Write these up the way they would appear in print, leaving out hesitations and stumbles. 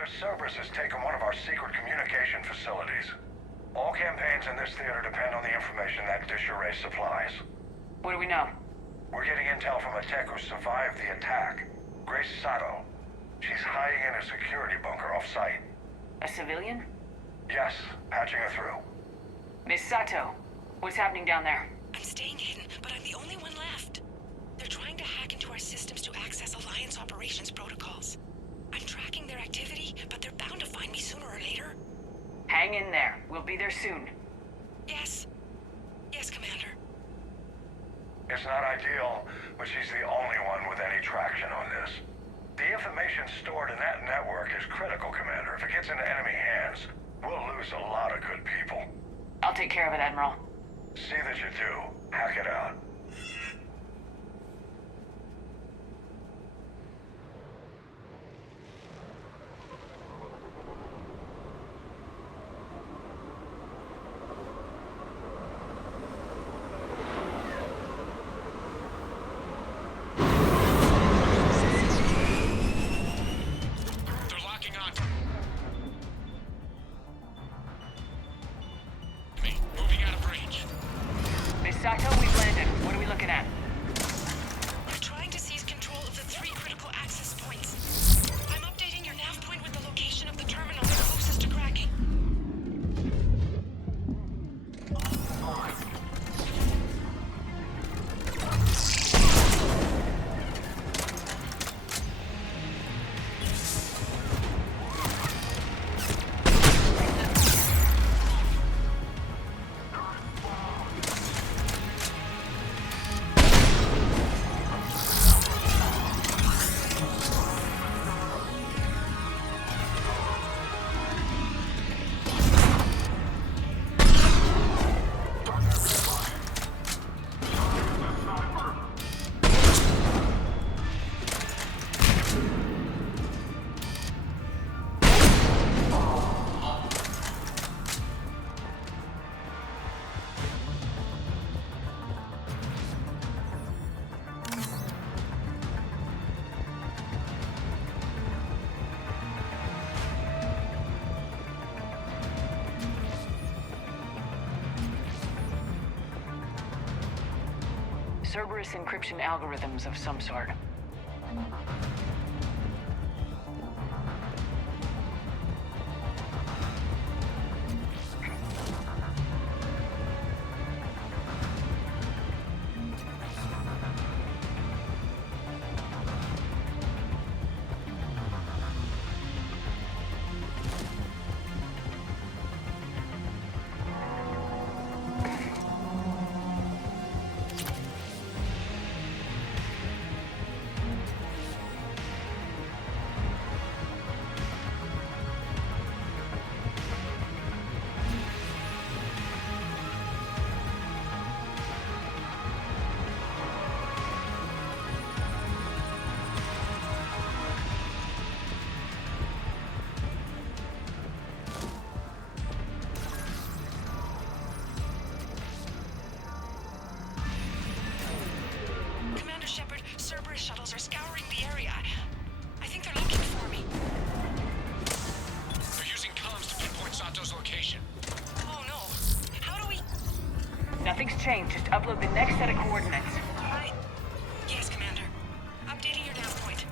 Commander, Cerberus has taken one of our secret communication facilities. All campaigns in this theater depend on the information that dish array supplies. What do we know? We're getting intel from a tech who survived the attack. Grace Sato. She's hiding in a security bunker off-site. A civilian? Yes, patching her through. Miss Sato, what's happening down there? I'm staying hidden, but I'm the only one left. They're trying to hack into our systems to access Alliance operations protocols. I'm tracking their activity, but they're bound to find me sooner or later. Hang in there. We'll be there soon. Yes. Yes, Commander. It's not ideal, but she's the only one with any traction on this. The information stored in that network is critical, Commander. If it gets into enemy hands, we'll lose a lot of good people. I'll take care of it, Admiral. See that you do. Hack it out. Sato, we've landed. What are we looking at? We're trying to seize control of the 3 critical access points. I'm updating your nav point with the location of the terminal they're closest to cracking. Cerberus encryption algorithms of some sort. Cerberus shuttles are scouring the area. I think they're looking for me. They're using comms to pinpoint Sato's location. Oh no. How do we... Nothing's changed. Just upload the next set of coordinates. Yes, Commander. Updating your nav point.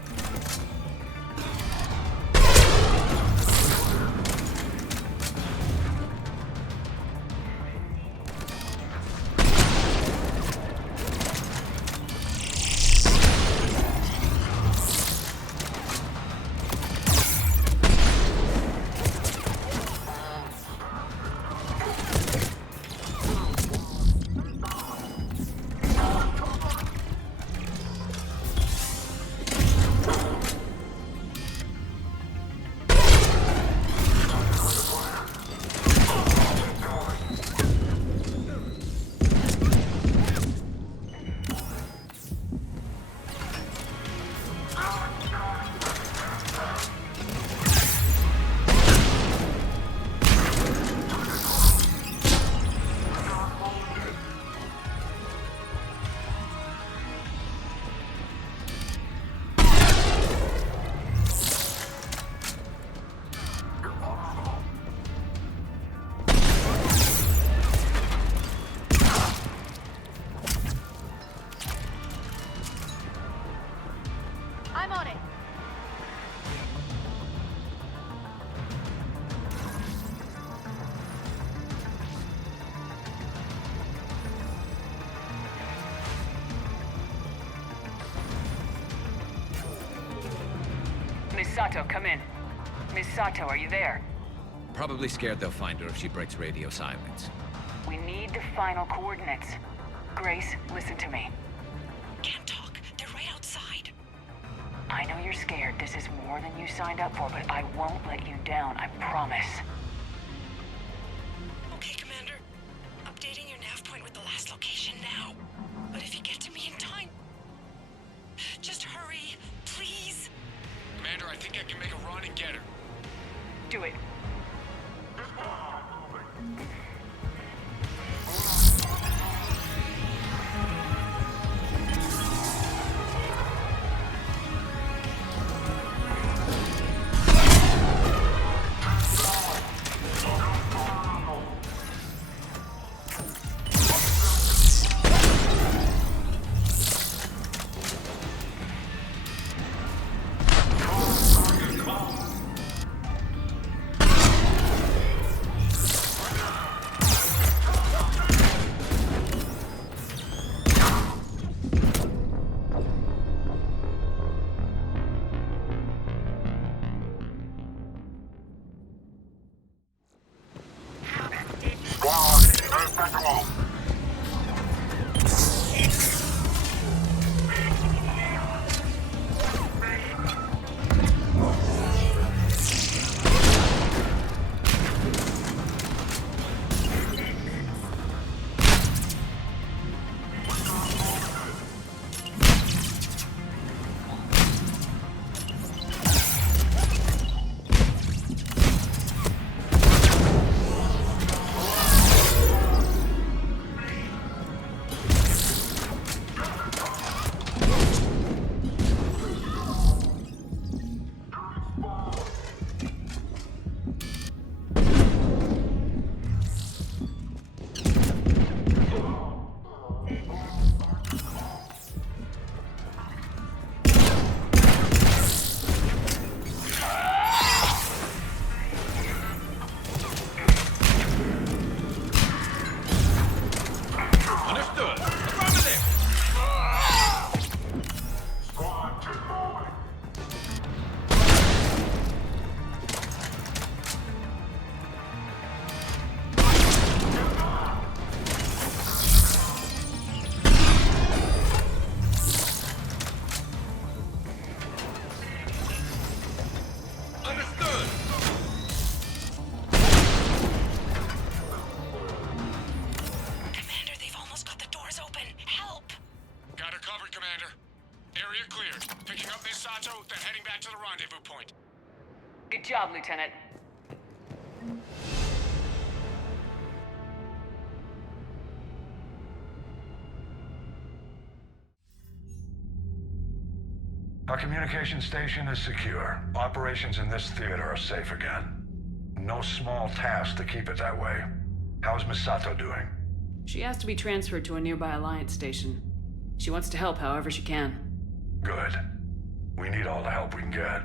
Sato, come in. Miss Sato, are you there? Probably scared they'll find her if she breaks radio silence. We need the final coordinates. Grace, listen to me. Can't talk. They're right outside. I know you're scared. This is more than you signed up for, but I won't let you down, I promise. Okay, Commander. Updating your nav point with the last location now. But if you get to me in time... just hurry, please. Commander, I think I can make a run and get her. Do it. Good job, Lieutenant. Our communication station is secure. Operations in this theater are safe again. No small task to keep it that way. How's Miss Sato doing? She asked to be transferred to a nearby Alliance station. She wants to help however she can. Good. We need all the help we can get.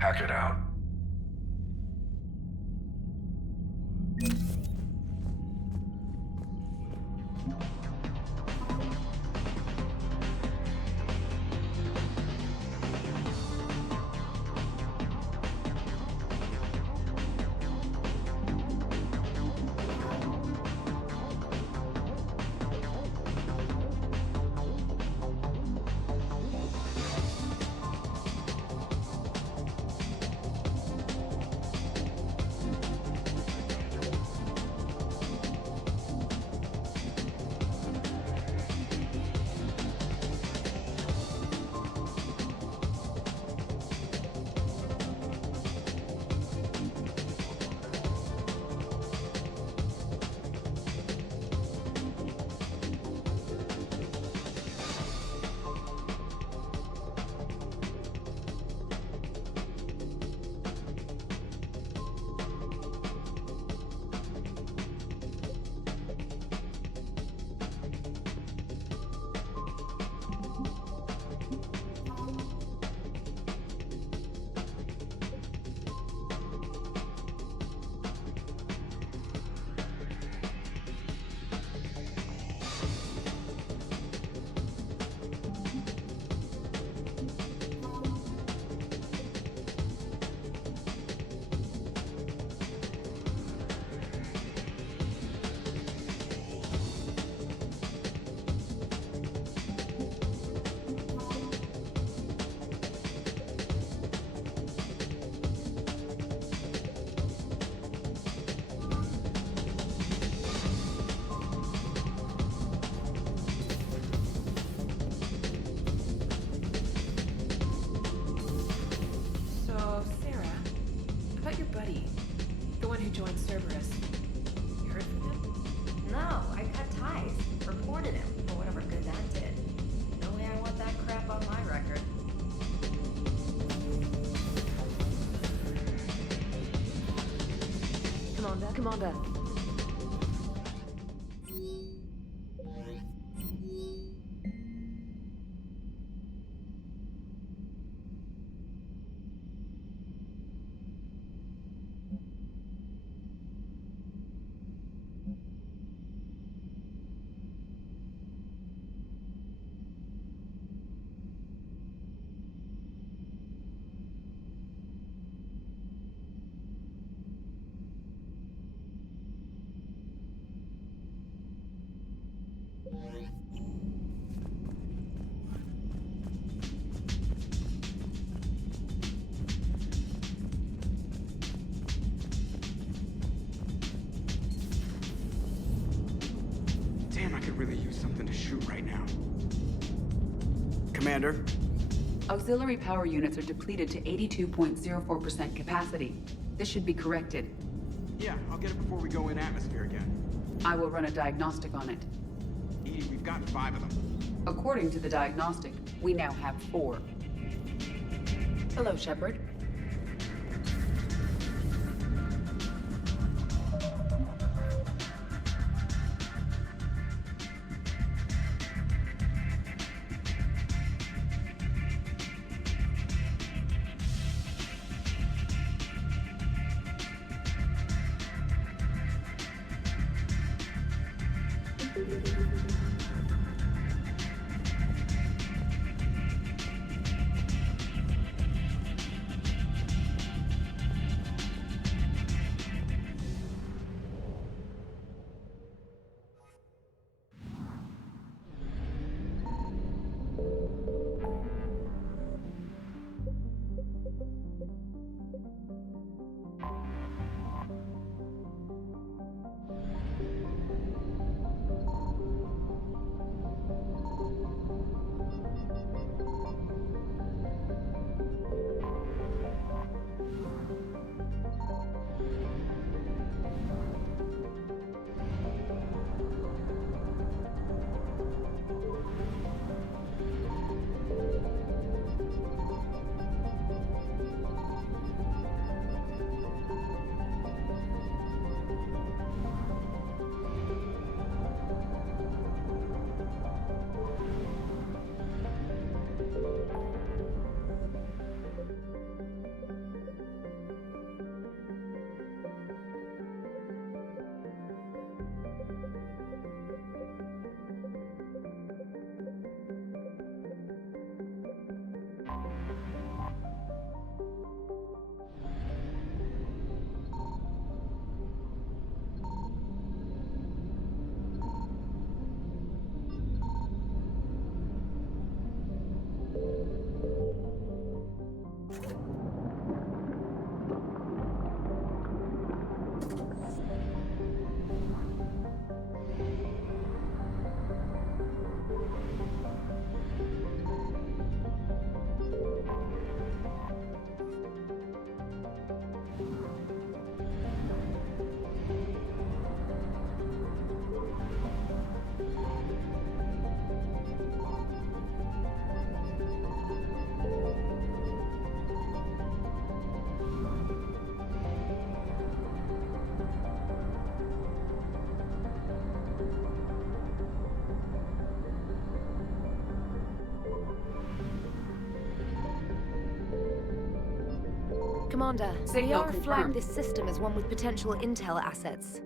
Hack it out. your buddy? The one who joined Cerberus. You heard from him? No, I cut ties. Reported him for whatever good that did. No way I want that crap on my record. Commander. Damn, I could really use something to shoot right now. Commander? Auxiliary power units are depleted to 82.04% capacity. This should be corrected. Yeah, I'll get it before we go in atmosphere again. I will run a diagnostic on it. We've got 5 of them. According to the diagnostic, we now have 4. Hello, Shepard. Commander, Signal VR confirmed. flagged this system as one with potential intel assets.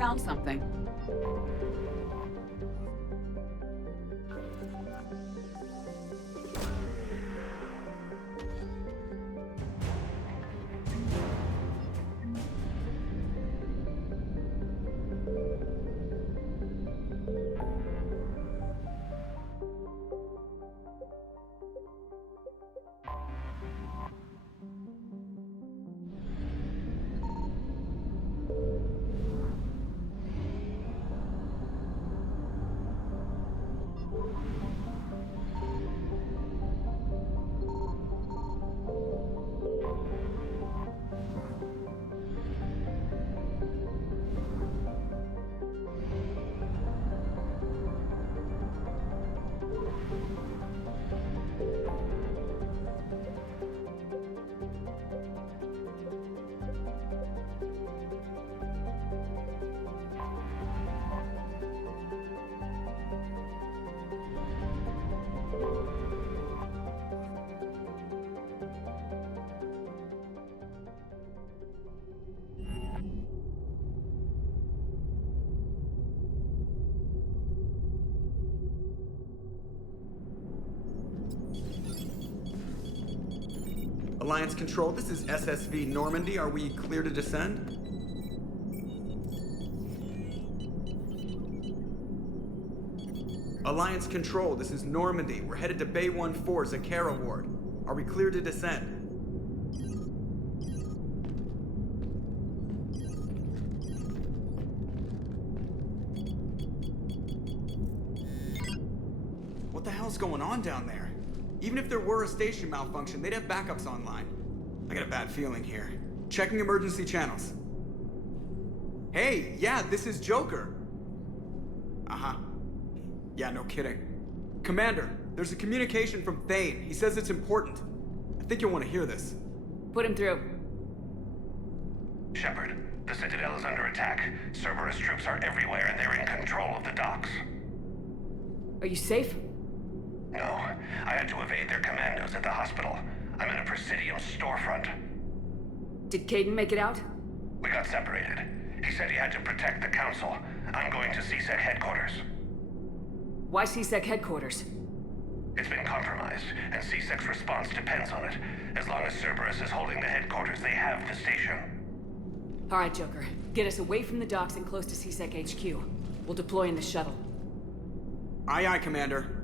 found something. Alliance Control, this is SSV Normandy. Are we clear to descend? Alliance Control, this is Normandy. We're headed to Bay 1-4, Zakara Ward. Are we clear to descend? What the hell's going on down there? Even if there were a station malfunction, they'd have backups online. I got a bad feeling here. Checking emergency channels. Hey, yeah, this is Joker. Uh-huh. Yeah, no kidding. Commander, there's a communication from Thane. He says it's important. I think you'll want to hear this. Put him through. Shepard, the Citadel is under attack. Cerberus troops are everywhere and they're in control of the docks. Are you safe? No, I had to evade their commandos at the hospital. I'm in a Presidium storefront. Did Caden make it out? We got separated. He said he had to protect the Council. I'm going to CSEC headquarters. Why CSEC headquarters? It's been compromised, and CSEC's response depends on it. As long as Cerberus is holding the headquarters, they have the station. All right, Joker. Get us away from the docks and close to CSEC HQ. We'll deploy in the shuttle. Aye, aye, Commander.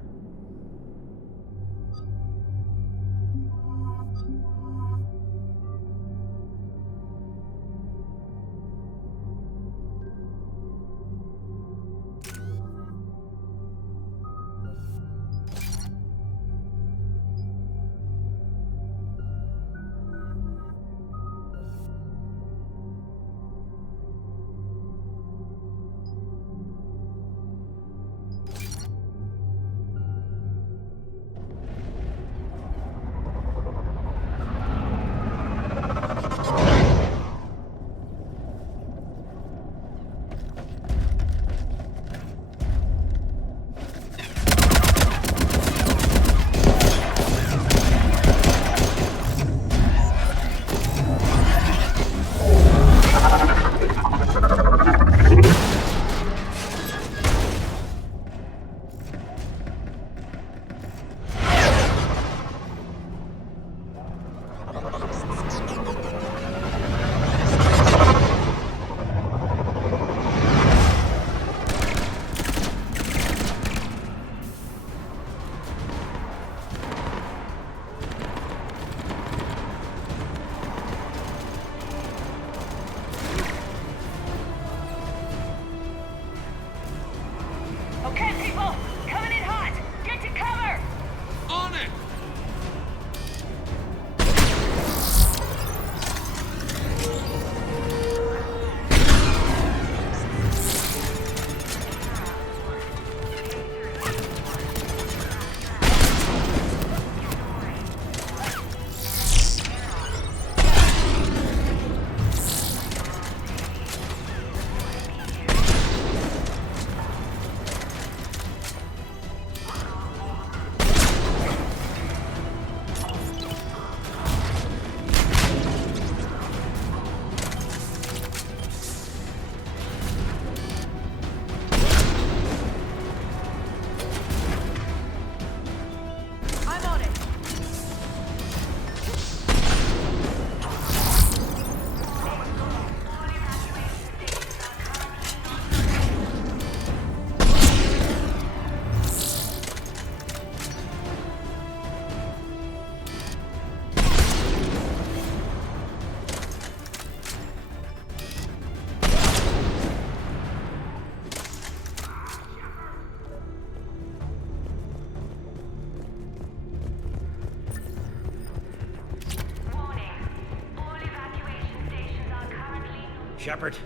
Shepard.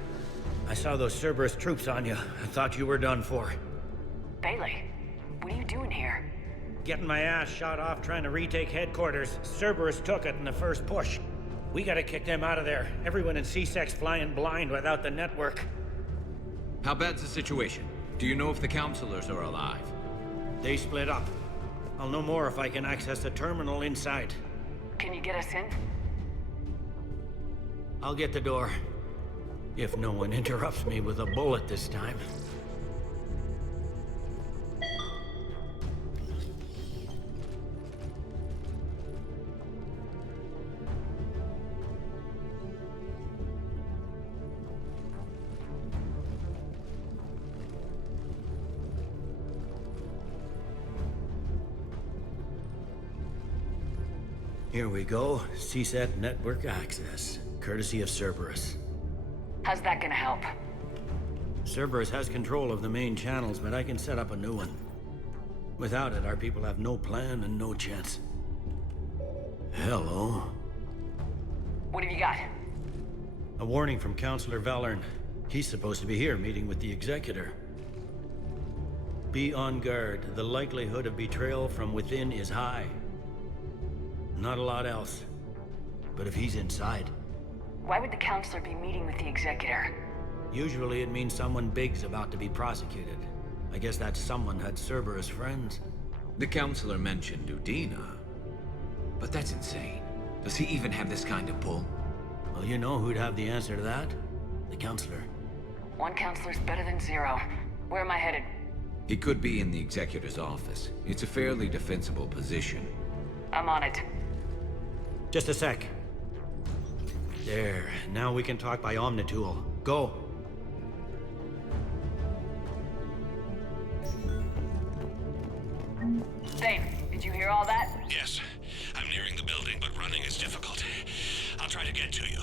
I saw those Cerberus troops on you. I thought you were done for. Bailey, what are you doing here? Getting my ass shot off trying to retake headquarters. Cerberus took it in the first push. We gotta kick them out of there. Everyone in C-Sec's flying blind without the network. How bad's the situation? Do you know if the counselors are alive? They split up. I'll know more if I can access the terminal inside. Can you get us in? I'll get the door. If no one interrupts me with a bullet this time. Here we go. CSAT network access, courtesy of Cerberus. How's that gonna help? Cerberus has control of the main channels, but I can set up a new one. Without it, our people have no plan and no chance. Hello. What have you got? A warning from Counselor Valern. He's supposed to be here meeting with the Executor. Be on guard. The likelihood of betrayal from within is high. Not a lot else. But if he's inside... Why would the Counselor be meeting with the Executor? Usually it means someone big's about to be prosecuted. I guess that someone had Cerberus friends. The counselor mentioned Udina. But that's insane. Does he even have this kind of pull? Well, you know who'd have the answer to that? The Counselor. One Counselor's better than zero. Where am I headed? He could be in the Executor's office. It's a fairly defensible position. I'm on it. Just a sec. There. Now we can talk by Omnitool. Go. Dave, did you hear all that? Yes. I'm nearing the building, but running is difficult. I'll try to get to you.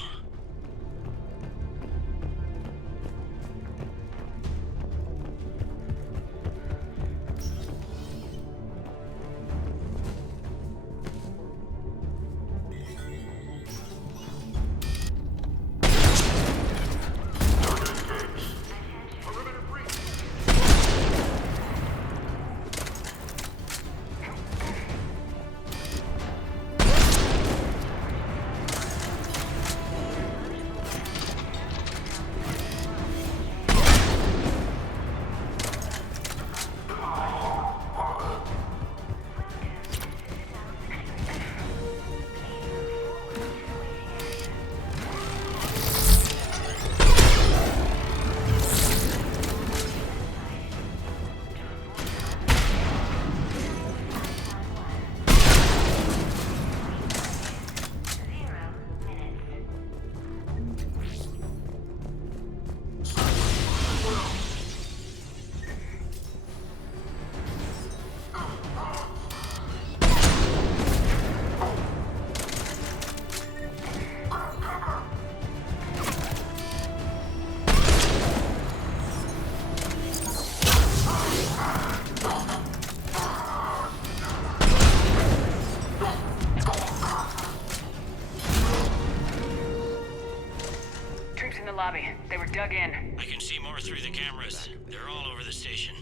Lobby. They were dug in. I can see more through the cameras. They're all over the station.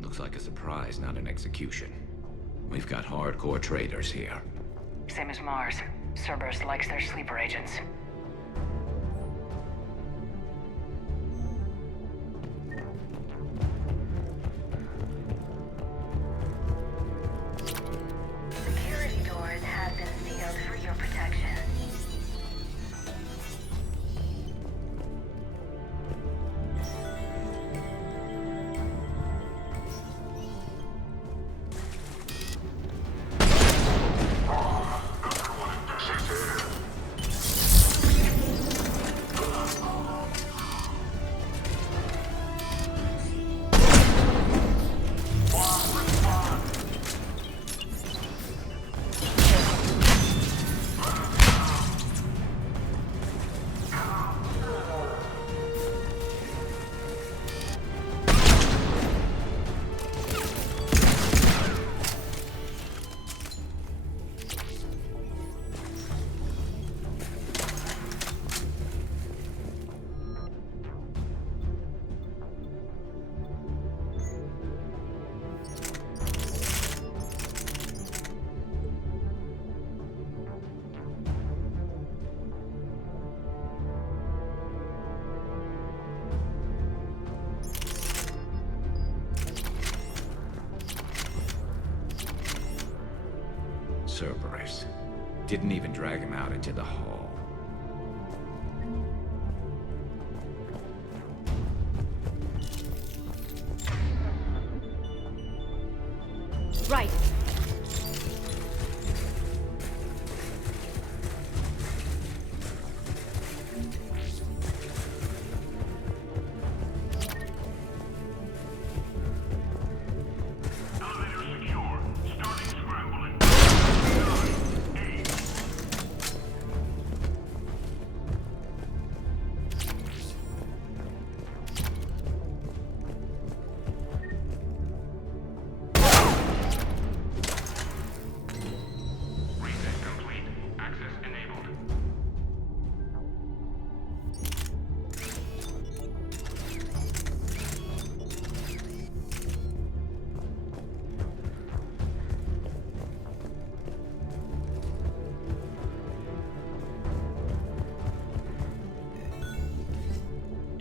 Looks like a surprise, not an execution. We've got hardcore traitors here. Same as Mars. Cerberus likes their sleeper agents. Security doors have been sealed for your protection. Cerberus. Didn't even drag him out into the hall. Right.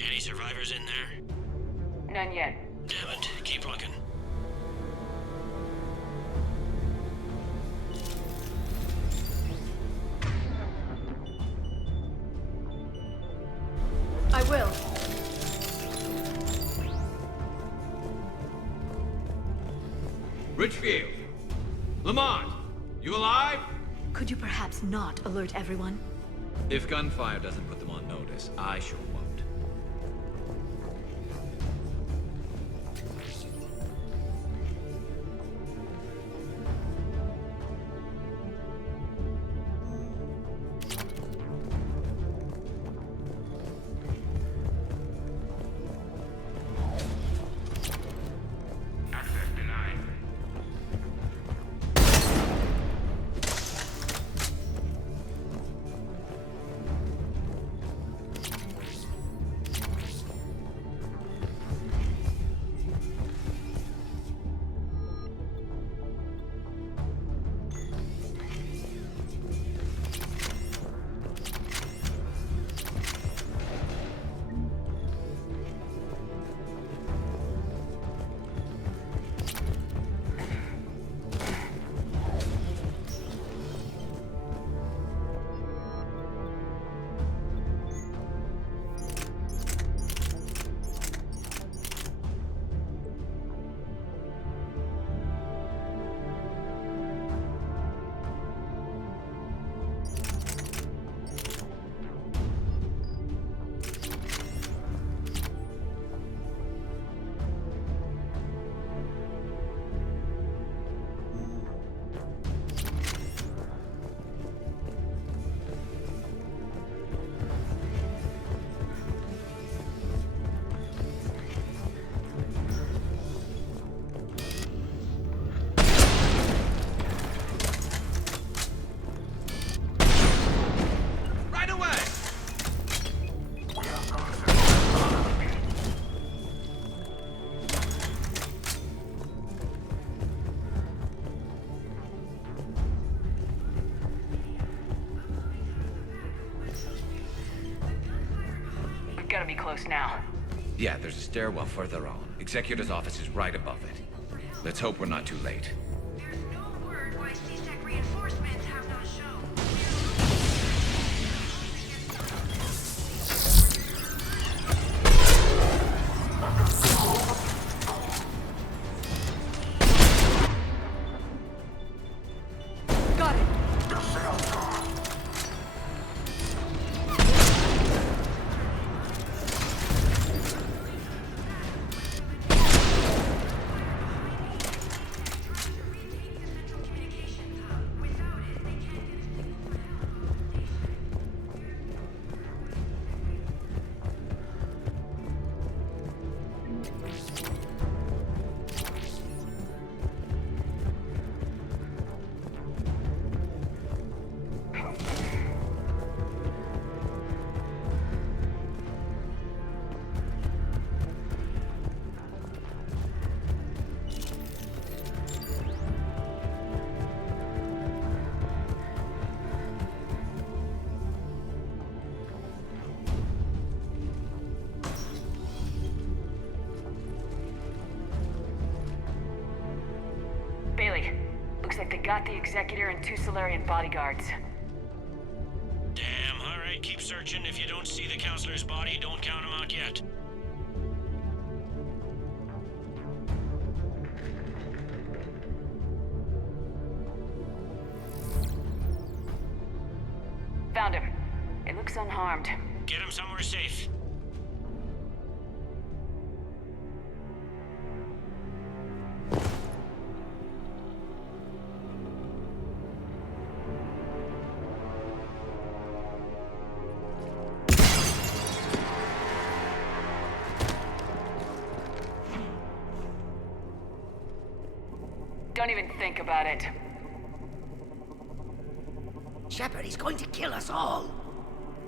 Any survivors in there? None yet. Damn it. Keep looking. I will. Richfield! Lamont! You alive? Could you perhaps not alert everyone? If gunfire doesn't put them on notice, I sure won't. Gotta be close now. Yeah, there's a stairwell further on. Executor's office is right above it. Let's hope we're not too late. There's no word why C-Sec reinforcements have not shown. Got it. Looks like they got the Executor and 2 Solarian bodyguards. Damn, alright, keep searching. If you don't see the counselor's body, don't count him out yet. Found him. It looks unharmed. Get him somewhere safe. Don't even think about it. Shepard, he's going to kill us all.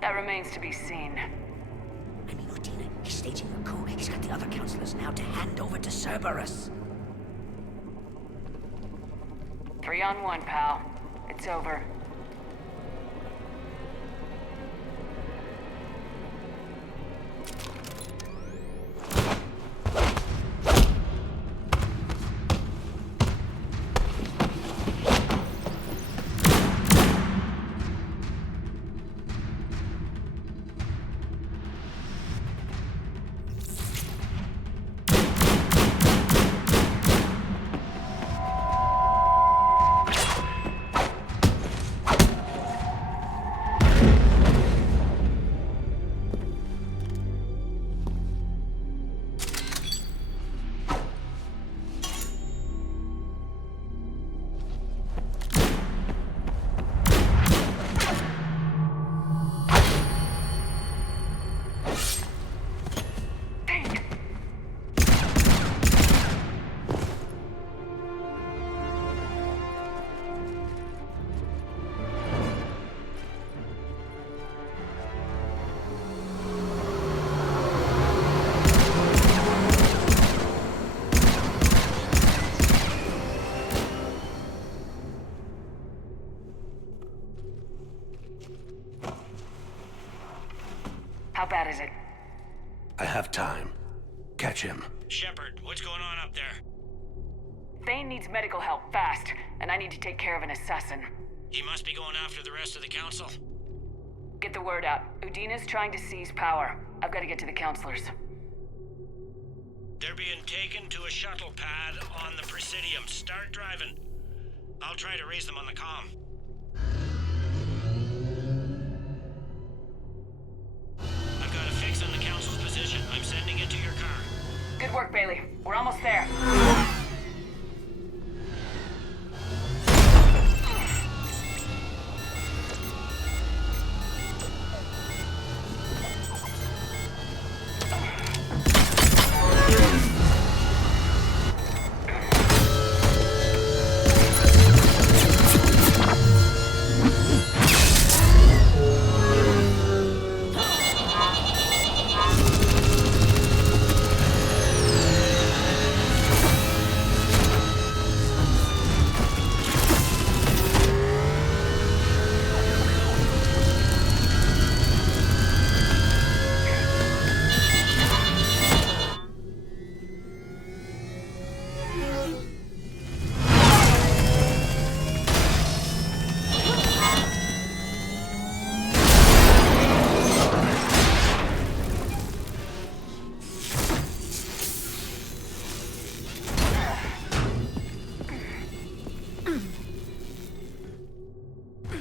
That remains to be seen. I mean, Udina, he's staging a coup. He's got the other counselors now to hand over to Cerberus. 3 on 1, pal. It's over. How bad is it? I have time. Catch him. Shepard, what's going on up there? Thane needs medical help fast, and I need to take care of an assassin. He must be going after the rest of the council. Get the word out. Udina's trying to seize power. I've got to get to the counselors. They're being taken to a shuttle pad on the Presidium. Start driving. I'll try to raise them on the comm. I've got a fix on the council's position. I'm sending it to your car. Good work, Bailey. We're almost there.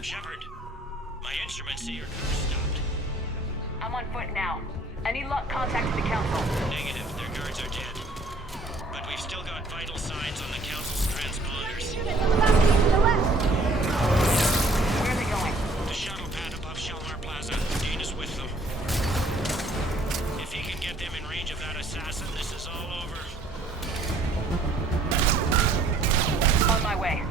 Shepard, my instruments say your car stopped. I'm on foot now. Any luck contacting the council? Negative, their guards are dead. But we've still got vital signs on the council's transponders. Where are they going? The shuttle pad above Shalmar Plaza. Dean is with them. If he can get them in range of that assassin, this is all over. On my way.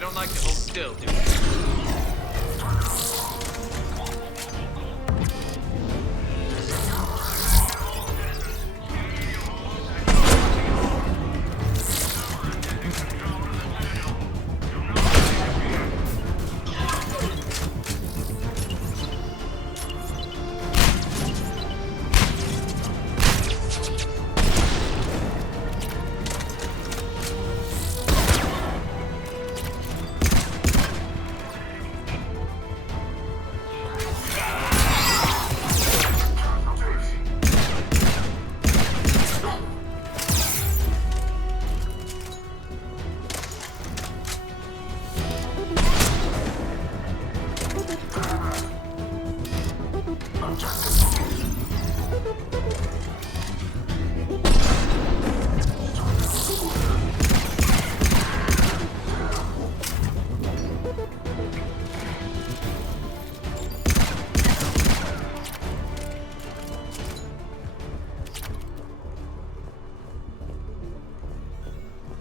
don't like to hold still, do you?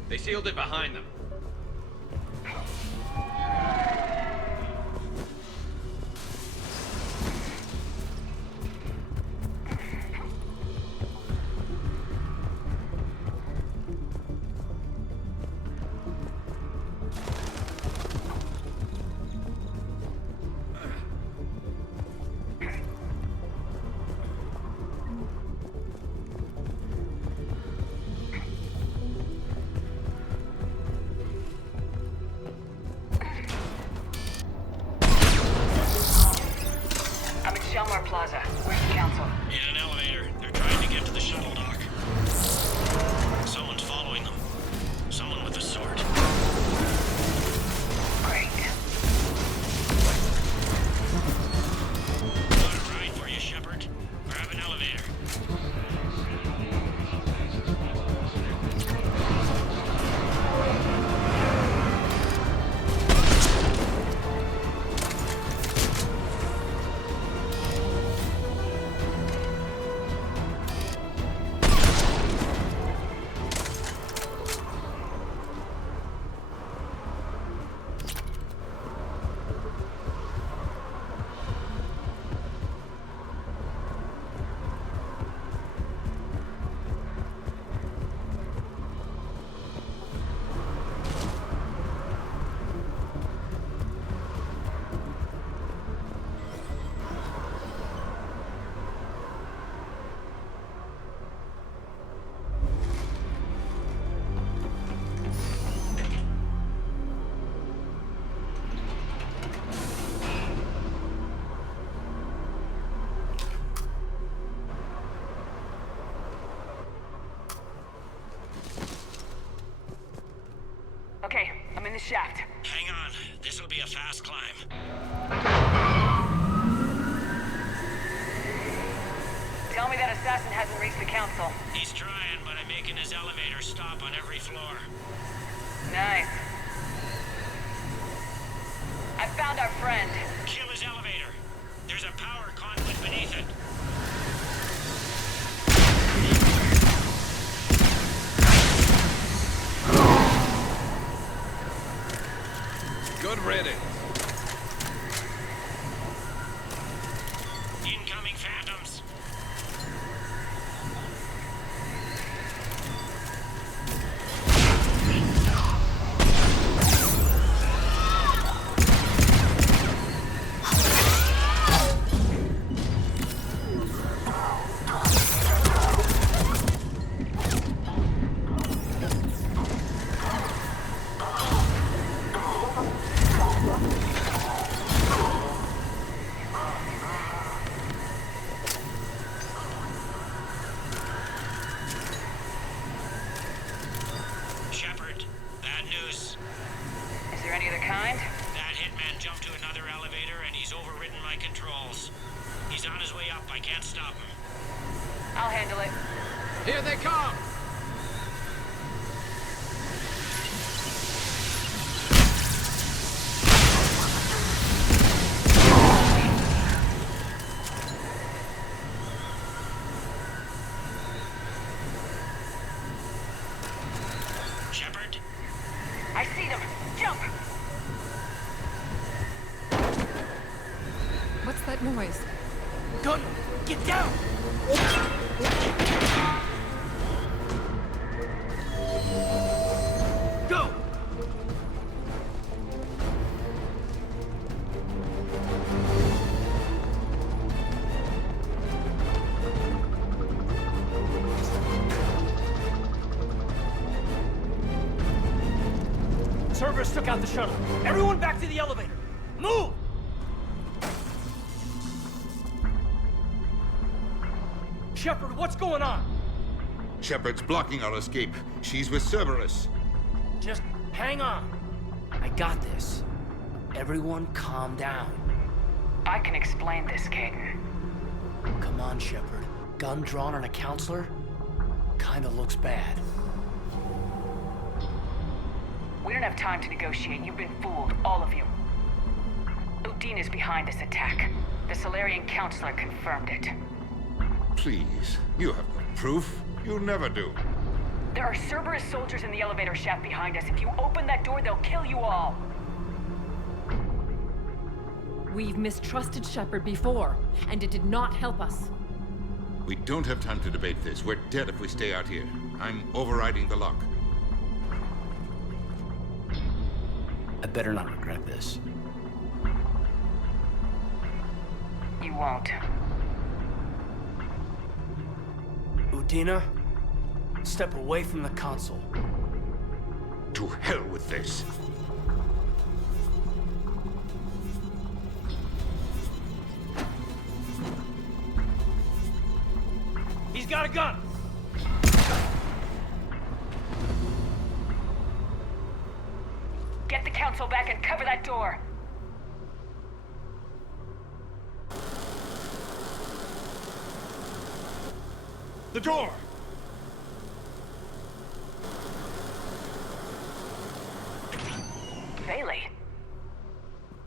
They sealed it behind them. Plaza. Where's the council? In an elevator. They're trying to get to the shuttle dock. Someone's following them. Someone with a sword. Great. Got a ride for you, Shepard. Grab an elevator. Okay, I'm in the shaft. Hang on. This'll be a fast climb. Tell me that assassin hasn't reached the council. He's trying, but I'm making his elevator stop on every floor. Nice. I found our friend. Kill his elevator. There's a power conduit beneath it. Good riddance. Incoming phantoms. Shepard, bad news. Is there any other kind? That hitman jumped to another elevator and he's overridden my controls. He's on his way up. I can't stop him. I'll handle it. Here they come! Shepard? I see them. Jump! that noise? Gun! Get down! Go! Cerberus took out the shuttle. Everyone back to the elevator. Move! Shepard, what's going on? Shepard's blocking our escape. She's with Cerberus. Just hang on. I got this. Everyone calm down. I can explain this, Caden. Come on, Shepard. Gun drawn on a counselor? Kinda looks bad. We don't have time to negotiate. You've been fooled, all of you. Udine is behind this attack. The Solarian counselor confirmed it. Please, you have no proof. You never do. There are Cerberus soldiers in the elevator shaft behind us. If you open that door, they'll kill you all. We've mistrusted Shepard before, and it did not help us. We don't have time to debate this. We're dead if we stay out here. I'm overriding the lock. I better not regret this. You won't. Udina, step away from the console. To hell with this. He's got a gun! Get the council back and cover that door. The door! Bailey.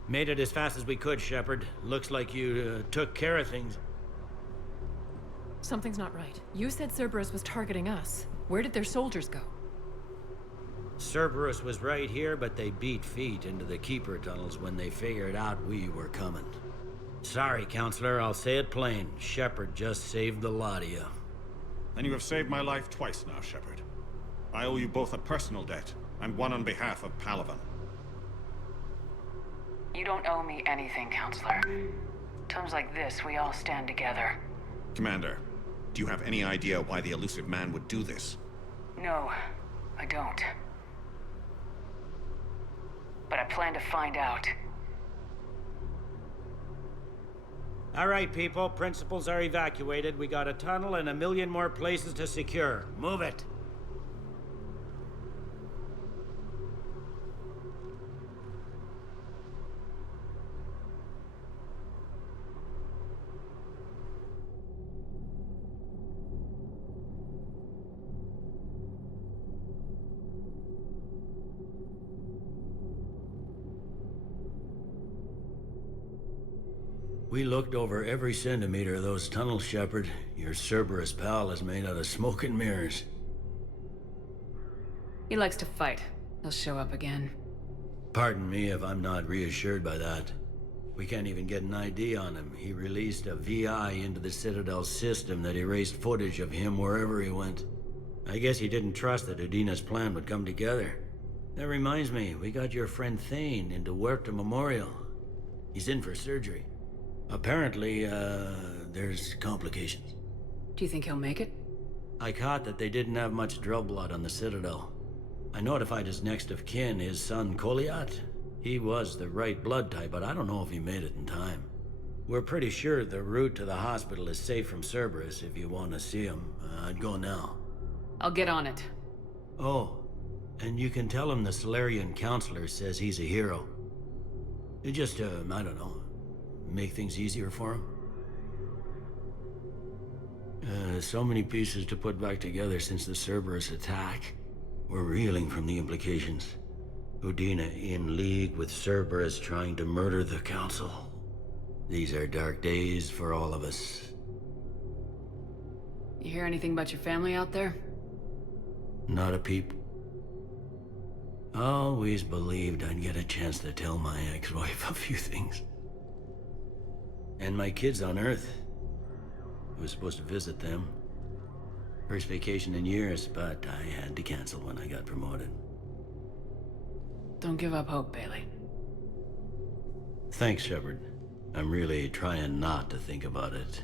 Made it as fast as we could, Shepard. Looks like you took care of things. Something's not right. You said Cerberus was targeting us. Where did their soldiers go? Cerberus was right here, but they beat feet into the Keeper tunnels when they figured out we were coming. Sorry, Counselor, I'll say it plain. Shepard just saved the lot of you. And you have saved my life twice now, Shepard. I owe you both a personal debt, and one on behalf of Palaven. You don't owe me anything, Counselor. Times like this, we all stand together. Commander, do you have any idea why the elusive man would do this? No, I don't. But I plan to find out. All right, people. Principals are evacuated. We got a tunnel and 1 million more places to secure. Move it. We looked over every centimeter of those tunnels, Shepard. Your Cerberus pal is made out of smoke and mirrors. He likes to fight. He'll show up again. Pardon me if I'm not reassured by that. We can't even get an ID on him. He released a VI into the Citadel system that erased footage of him wherever he went. I guess he didn't trust that Udina's plan would come together. That reminds me, we got your friend Thane into Huerta Memorial. He's in for surgery. Apparently, there's complications. Do you think he'll make it? I caught that they didn't have much drill blood on the Citadel. I notified his next of kin, his son Koliat. He was the right blood type, but I don't know if he made it in time. We're pretty sure the route to the hospital is safe from Cerberus. If you want to see him, I'd go now. I'll get on it. Oh, and you can tell him the Solarian counselor says he's a hero. It just, I don't know, make things easier for him. So many pieces to put back together since the Cerberus attack. We're reeling from the implications. Udina in league with Cerberus trying to murder the Council. These are dark days for all of us. You hear anything about your family out there? Not a peep. Always believed I'd get a chance to tell my ex-wife a few things. And my kids on Earth. I was supposed to visit them. First vacation in years, but I had to cancel when I got promoted. Don't give up hope, Bailey. Thanks, Shepard. I'm really trying not to think about it.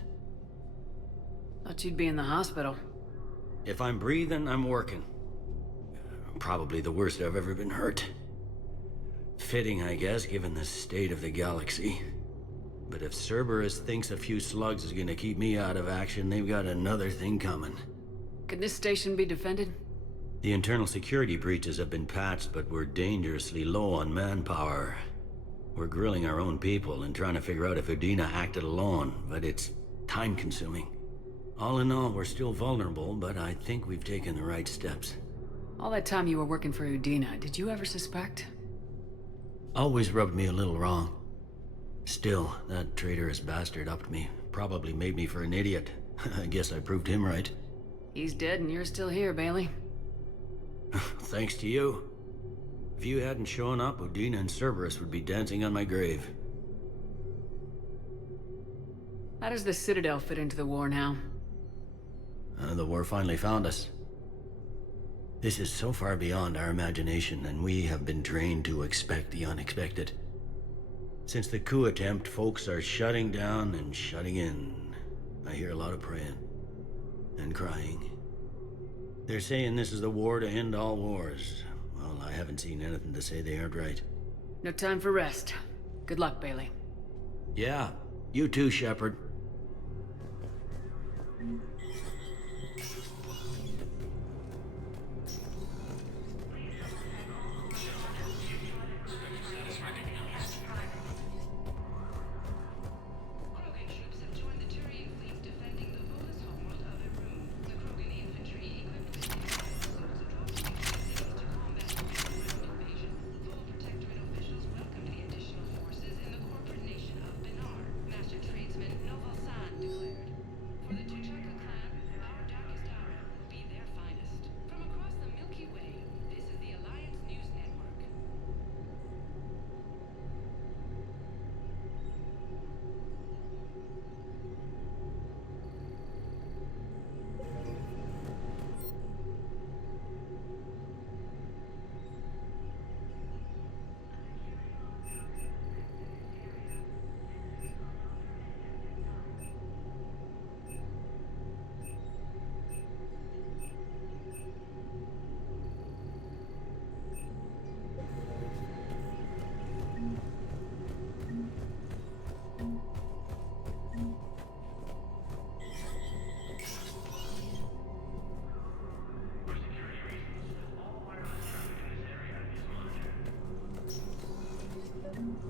Thought you'd be in the hospital. If I'm breathing, I'm working. Probably the worst I've ever been hurt. Fitting, I guess, given the state of the galaxy. But if Cerberus thinks a few slugs is gonna keep me out of action, they've got another thing coming. Can this station be defended? The internal security breaches have been patched, but we're dangerously low on manpower. We're grilling our own people and trying to figure out if Udina acted alone, but it's time-consuming. All in all, we're still vulnerable, but I think we've taken the right steps. All that time you were working for Udina, did you ever suspect? Always rubbed me a little wrong. Still, that traitorous bastard upped me. Probably made me for an idiot. I guess I proved him right. He's dead and you're still here, Bailey. Thanks to you. If you hadn't shown up, Udina and Cerberus would be dancing on my grave. How does the Citadel fit into the war now? The war finally found us. This is so far beyond our imagination, and we have been trained to expect the unexpected. Since the coup attempt, folks are shutting down and shutting in. I hear a lot of praying. And crying. They're saying this is the war to end all wars. Well, I haven't seen anything to say they aren't right. No time for rest. Good luck, Bailey. Yeah, you too, Shepard.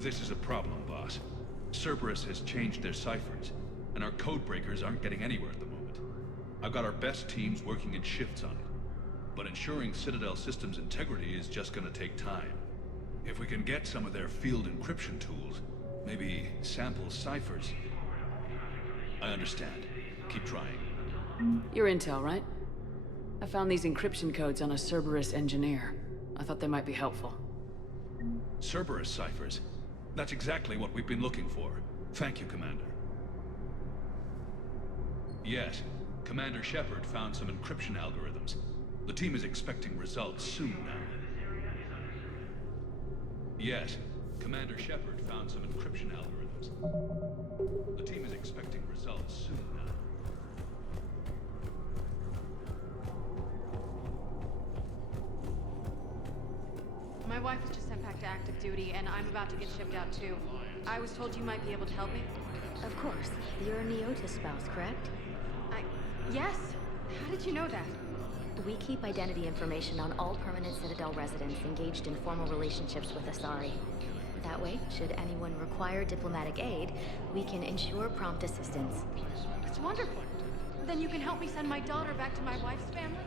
This is a problem, boss. Cerberus has changed their ciphers, and our codebreakers aren't getting anywhere at the moment. I've got our best teams working in shifts on it, but ensuring Citadel systems integrity is just gonna take time. If we can get some of their field encryption tools, maybe sample ciphers. I understand. Keep trying. You're intel, right? I found these encryption codes on a Cerberus engineer. I thought they might be helpful. Cerberus ciphers? That's exactly what we've been looking for. Thank you, Commander. Yes, Commander Shepard found some encryption algorithms. The team is expecting results soon now. Yes, Commander Shepard found some encryption algorithms. The team is expecting results soon now. My wife was just sent back to active duty, and I'm about to get shipped out too. I was told you might be able to help me. Of course. You're Neota's spouse, correct? Yes. How did you know that? We keep identity information on all permanent Citadel residents engaged in formal relationships with Asari. That way, should anyone require diplomatic aid, we can ensure prompt assistance. It's wonderful. Then you can help me send my daughter back to my wife's family?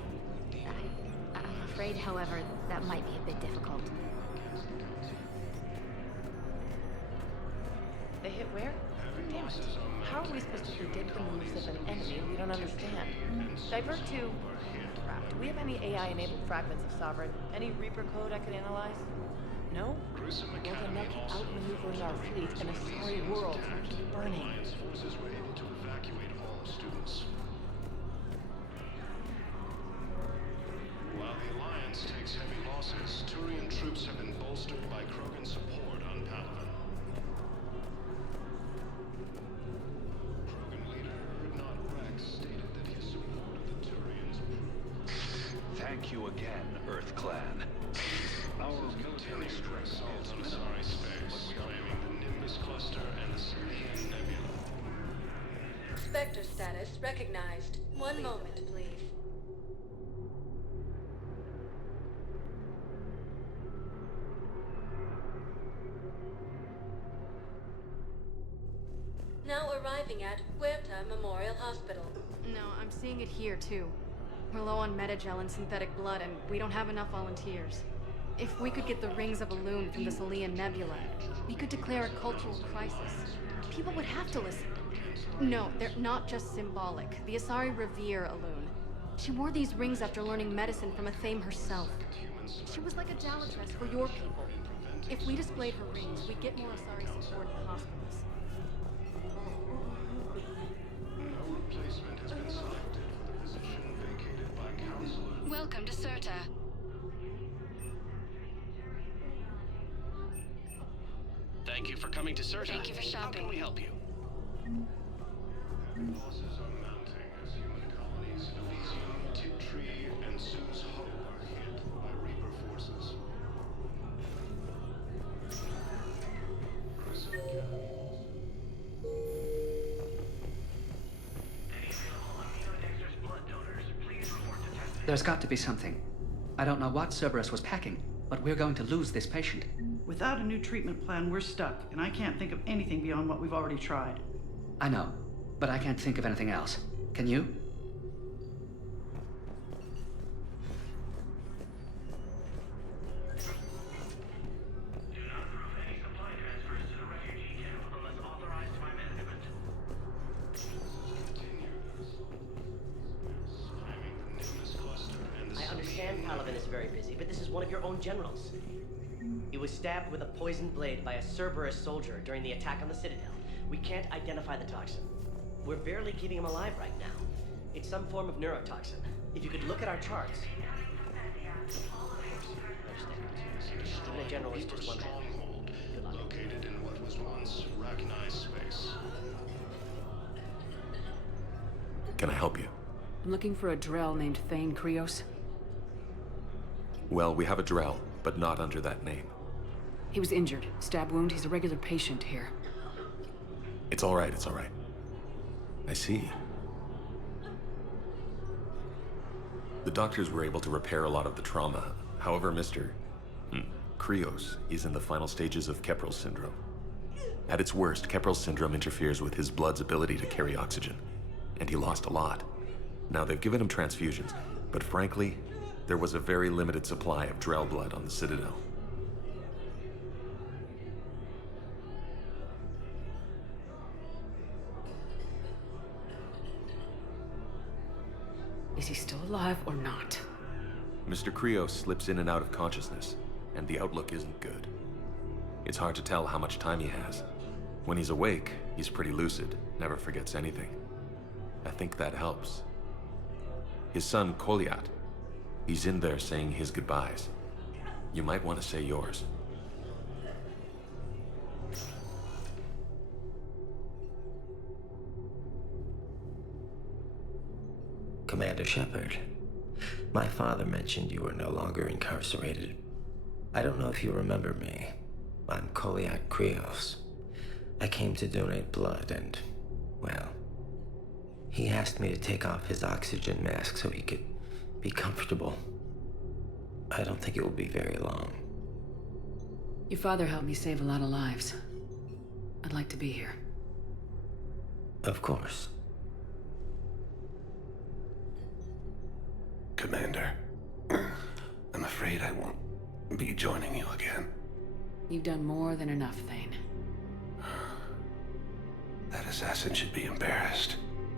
I'm afraid, however, that might be a bit difficult. They hit where? Damn it. How are we supposed to predict the moves of an enemy we don't understand? Divert to... Crap. Do we have any AI-enabled fragments of Sovereign? Any Reaper code I could analyze? No? Grissom Well, then Academy they'll keep also outmaneuvering our fleet, and a sorry world will keep burning. Alliance forces were able to evacuate all students. While the Alliance takes heavy losses, Turian troops have been bolstered by Krogan support on Palaven. Krogan leader Urdnot Rex stated that his support of the Turians proved. Thank you again, Earth Clan. Our military strikes assault on Asari space, claiming the Nimbus cluster and the Sirian Nebula. Spectre status recognized. One moment, please. Now arriving at Huerta Memorial Hospital. No, I'm seeing it here, too. We're low on metagel and synthetic blood, and we don't have enough volunteers. If we could get the rings of Elune from the Sirian Nebula, we could declare a cultural crisis. People would have to listen. No, they're not just symbolic. The Asari revere Elune. She wore these rings after learning medicine from Athame herself. She was like a Dalatress for your people. If we displayed her rings, we'd get more Asari support in the hospitals. No replacement has been selected for the position vacated by Counselor. Welcome to Serta. Thank you for coming to Serta. Thank you for shopping. How can we help you? Losses are mounting as human colonies in Elysium, Tiptree, and Sue's Hope are hit by Reaper forces. Grissom Academy. There's got to be something. I don't know what Cerberus was packing, but we're going to lose this patient. Without a new treatment plan, we're stuck, and I can't think of anything beyond what we've already tried. I know, but I can't think of anything else. Can you? I understand Palaven is very busy, but this is one of your own generals. He was stabbed with a poisoned blade by a Cerberus soldier during the attack on the Citadel. We can't identify the toxin. We're barely keeping him alive right now. It's some form of neurotoxin. If you could look at our charts. Even the general is just one man. Stronghold, located in what was once Rachni space. Can I help you? I'm looking for a Drell named Thane Krios. Well, we have a Drell, but not under that name. He was injured. Stab wound. He's a regular patient here. It's all right, it's all right. I see. The doctors were able to repair a lot of the trauma. However, Mr. Krios is in the final stages of Keprel's syndrome. At its worst, Keprel's syndrome interferes with his blood's ability to carry oxygen, and he lost a lot. Now, they've given him transfusions, but frankly, there was a very limited supply of Drell blood on the Citadel. Is he still alive or not? Mr. Krios slips in and out of consciousness, and the outlook isn't good. It's hard to tell how much time he has. When he's awake, he's pretty lucid, never forgets anything. I think that helps. His son, Koliat, he's in there saying his goodbyes. You might want to say yours. Commander Shepard, my father mentioned you were no longer incarcerated. I don't know if you remember me. I'm Koliak Krios. I came to donate blood and, well, he asked me to take off his oxygen mask so he could be comfortable. I don't think it will be very long. Your father helped me save a lot of lives. I'd like to be here. Of course. Commander, I'm afraid I won't be joining you again. You've done more than enough, Thane. That assassin should be embarrassed.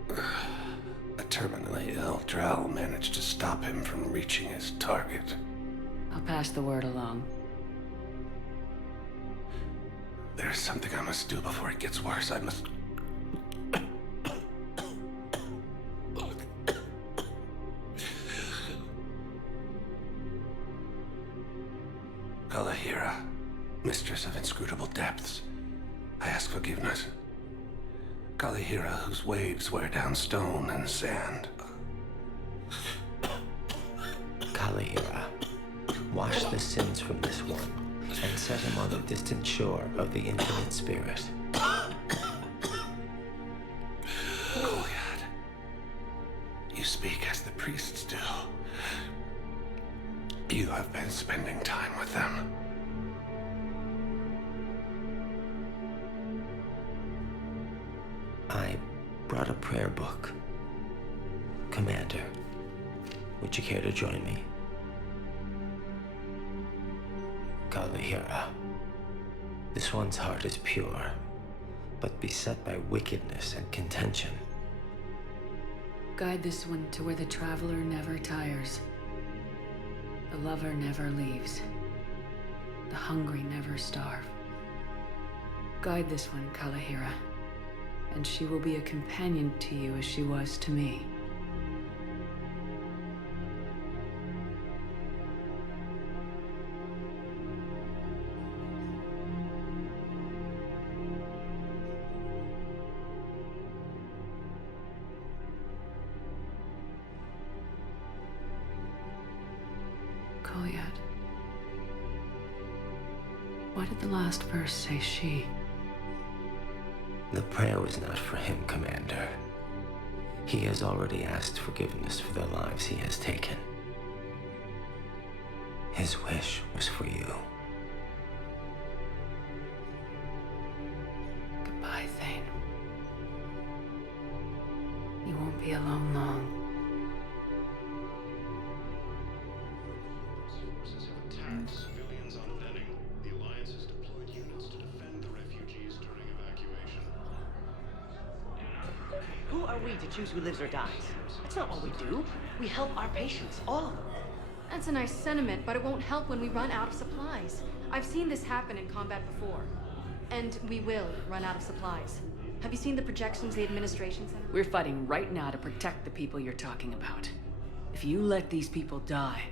A terminally ill Drow managed to stop him from reaching his target. I'll pass the word along. There's something I must do before it gets worse. I must... Kalahira, mistress of inscrutable depths, I ask forgiveness. Kalahira, whose waves wear down stone and sand. Kalahira, wash the sins from this one and set him on the distant shore of the infinite spirit. Goliath, you speak as the priests do. You have been spending time with them. I brought a prayer book. Commander, would you care to join me? Kalahira, this one's heart is pure, but beset by wickedness and contention. Guide this one to where the traveler never tires. The lover never leaves. The hungry never starve. Guide this one, Kalahira, and she will be a companion to you as she was to me. Goliath. Why did the last verse say she? The prayer was not for him, Commander. He has already asked forgiveness for the lives he has taken. His wish was for you. Goodbye, Thane. You won't be alone long. Forces have attacked civilians on Benning. The Alliance has deployed units to defend the refugees during evacuation. Who are we to choose who lives or dies? That's not what we do. We help our patients, all of them. That's a nice sentiment, but it won't help when we run out of supplies. I've seen this happen in combat before. And we will run out of supplies. Have you seen the projections the administration sent? We're fighting right now to protect the people you're talking about. If you let these people die,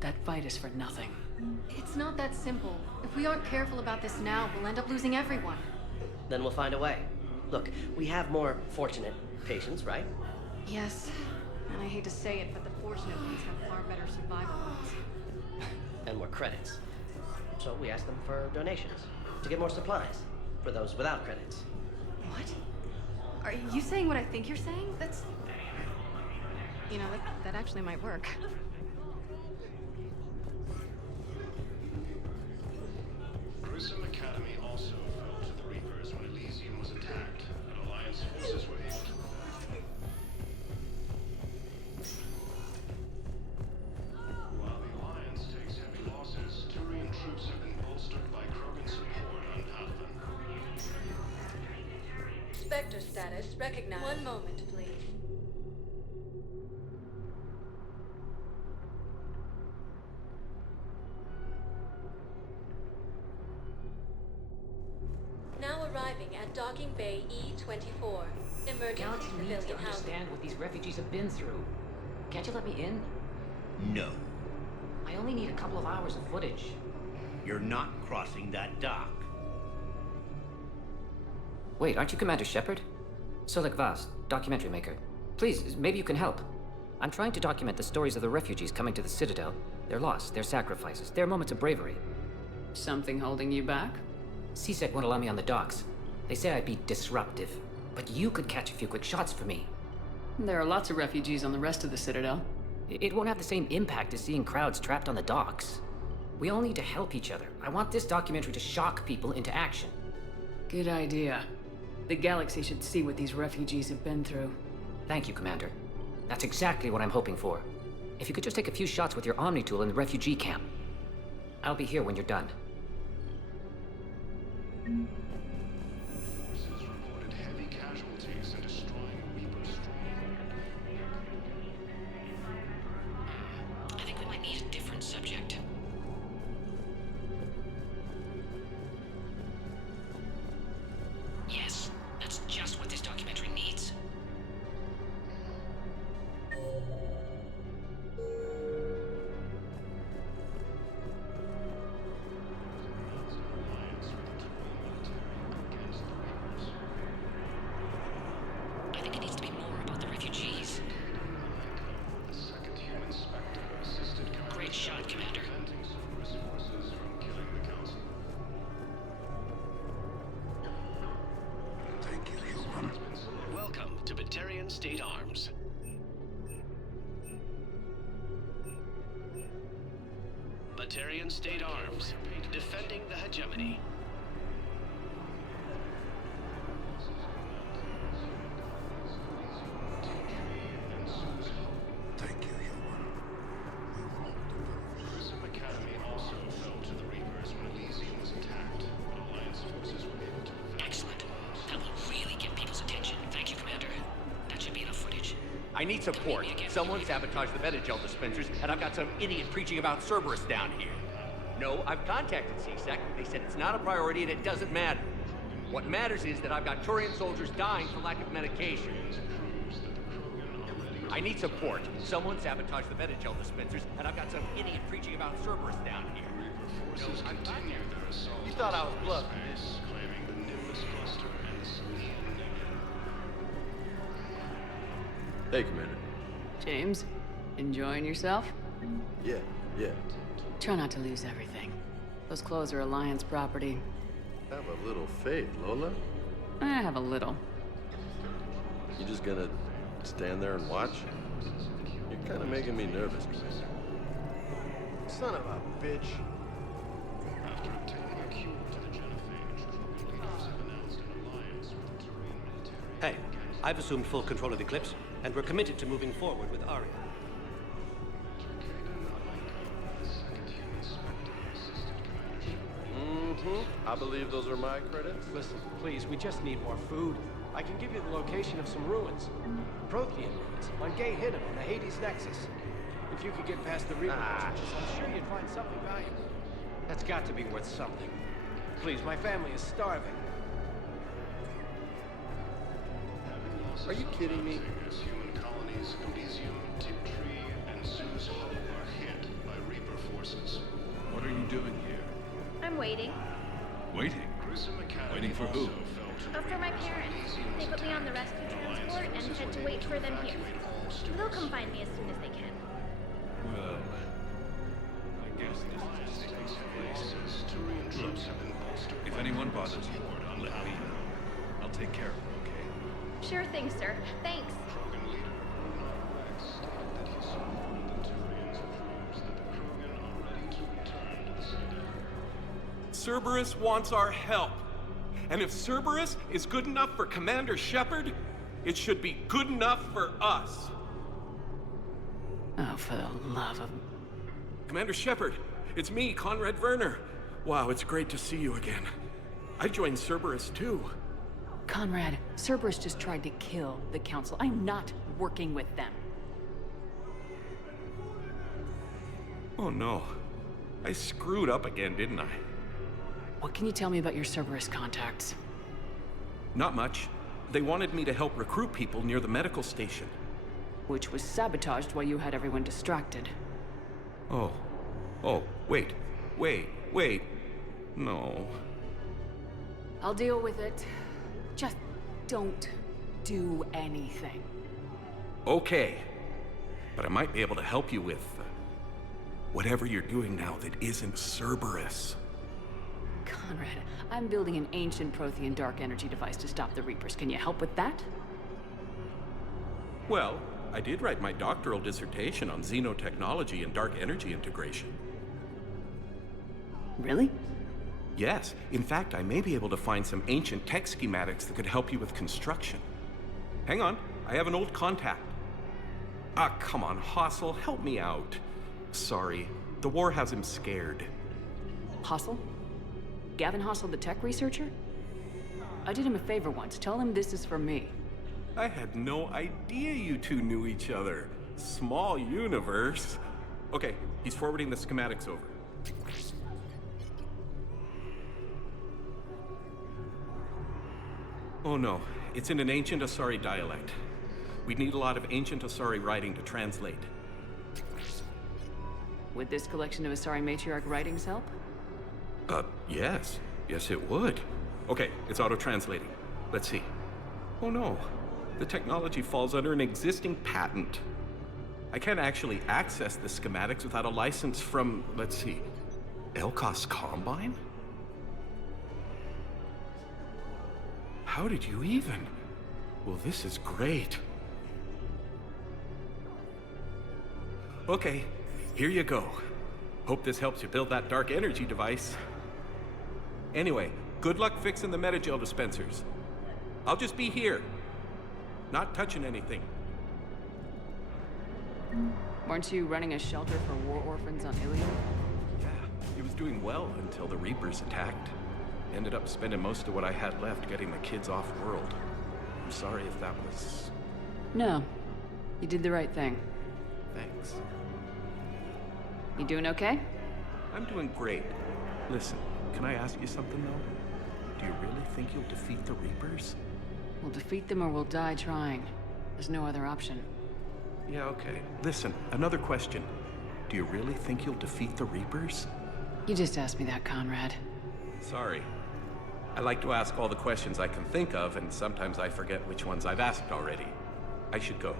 that fight is for nothing. It's not that simple. If we aren't careful about this now, we'll end up losing everyone. Then we'll find a way. Look, we have more fortunate patients, right? Yes. And I hate to say it, but the fortunate ones have far better survival rates. And more credits. So we ask them for donations to get more supplies for those without credits. What? Are you saying what I think you're saying? That's... You know, that actually might work. Grissom Academy also fell to the Reapers when Elysium was attacked, and Alliance forces were able to... While the Alliance takes heavy losses, Turian troops have been bolstered by Krogan support on Halfdan. Spectre status recognized. One moment, please. Now arriving at Docking Bay E-24. Emergency Galaxy needs to civilian housing. understand what these refugees have been through. Can't you let me in? No. I only need a couple of hours of footage. You're not crossing that dock. Wait, aren't you Commander Shepard? Solek Vaz, documentary maker. Please, maybe you can help. I'm trying to document the stories of the refugees coming to the Citadel. Their loss, their sacrifices, their moments of bravery. Something holding you back? CSEC won't allow me on the docks. They say I'd be disruptive. But you could catch a few quick shots for me. There are lots of refugees on the rest of the Citadel. It won't have the same impact as seeing crowds trapped on the docks. We all need to help each other. I want this documentary to shock people into action. Good idea. The galaxy should see what these refugees have been through. Thank you, Commander. That's exactly what I'm hoping for. If you could just take a few shots with your Omni tool in the refugee camp. I'll be here when you're done. Forces reported heavy casualties in destroying Reaper stronghold. I think we might need a different subject. Batarian State Arms. Batarian State Arms, defending the hegemony. Thank you, human. We won't do Grissom Academy also fell to the Reapers when Elysium was attacked, but Alliance forces were able to... Excellent. That will really get people's attention. Thank you, Commander. That should be enough footage. I need support. Someone sabotaged the Metagel dispensers, and I've got some idiot preaching about Cerberus down here. No, I've contacted CSEC. They said it's not a priority and it doesn't matter. What matters is that I've got Turian soldiers dying for lack of medication. I need support. Someone sabotaged the Metagel dispensers, and I've got some idiot preaching about Cerberus down here. No, I'm contacted. You thought I was bluffing. Claiming the Nimbus cluster and the Selenium Nebula. Hey, Commander. James, enjoying yourself? Yeah. Try not to lose everything. Those clothes are Alliance property. Have a little faith, Lola. I have a little. You just gonna stand there and watch? You're kind of making me nervous, Commander. Son of a bitch. After obtaining a cure to the genophage, leaders have announced an alliance with the Turian military. Hey, I've assumed full control of Eclipse, and we're committed to moving forward with Aria. I believe those are my credits. Listen, please, we just need more food. I can give you the location of some ruins. Prothean ruins, on Gay Hinnom in the Hades Nexus. If you could get past the Reaper messages, I'm sure you'd find something valuable. That's got to be worth something. Please, my family is starving. Are you kidding me? As human colonies Elysium, Tiptree, and Zeus Hope are hit by Reaper forces. What are you doing here? I'm waiting. Waiting? Waiting for who? For my parents. They put me on the rescue transport and said to wait for them here. They'll come find me as soon as they can. Well, I guess this takes place. Look, if anyone bothers you, let me know. I'll take care of them, okay? Sure thing, sir. Thanks. Cerberus wants our help. And if Cerberus is good enough for Commander Shepard, it should be good enough for us. Oh, for the love of... Commander Shepard, it's me, Conrad Werner. Wow, it's great to see you again. I joined Cerberus too. Conrad, Cerberus just tried to kill the Council. I'm not working with them. Oh no. I screwed up again, didn't I? What can you tell me about your Cerberus contacts? Not much. They wanted me to help recruit people near the medical station. Which was sabotaged while you had everyone distracted. Oh, wait. No. I'll deal with it. Just don't do anything. Okay. But I might be able to help you with whatever you're doing now that isn't Cerberus. Conrad, I'm building an ancient Prothean dark energy device to stop the Reapers. Can you help with that? Well, I did write my doctoral dissertation on xenotechnology and dark energy integration. Really? Yes. In fact, I may be able to find some ancient tech schematics that could help you with construction. Hang on, I have an old contact. Ah, come on, Hossel, help me out. Sorry, the war has him scared. Hossel? Gavin Hossel, the tech researcher? I did him a favor once. Tell him this is from me. I had no idea you two knew each other. Small universe. Okay, he's forwarding the schematics over. Oh no, it's in an ancient Asari dialect. We'd need a lot of ancient Asari writing to translate. Would this collection of Asari matriarch writings help? Yes. Yes, it would. Okay, it's auto-translating. Let's see. Oh no, the technology falls under an existing patent. I can't actually access the schematics without a license from, let's see, Elkos Combine? How did you even? Well, this is great. Okay, here you go. Hope this helps you build that dark energy device. Anyway, good luck fixing the Metagel dispensers. I'll just be here. Not touching anything. Weren't you running a shelter for war orphans on Ilium? Yeah, it was doing well until the Reapers attacked. Ended up spending most of what I had left getting the kids off-world. I'm sorry if that was... No. You did the right thing. Thanks. You doing okay? I'm doing great. Listen, can I ask you something, though? Do you really think you'll defeat the Reapers? We'll defeat them or we'll die trying. There's no other option. Yeah, okay. Listen, another question. Do you really think you'll defeat the Reapers? You just asked me that, Conrad. Sorry. I like to ask all the questions I can think of, and sometimes I forget which ones I've asked already. I should go.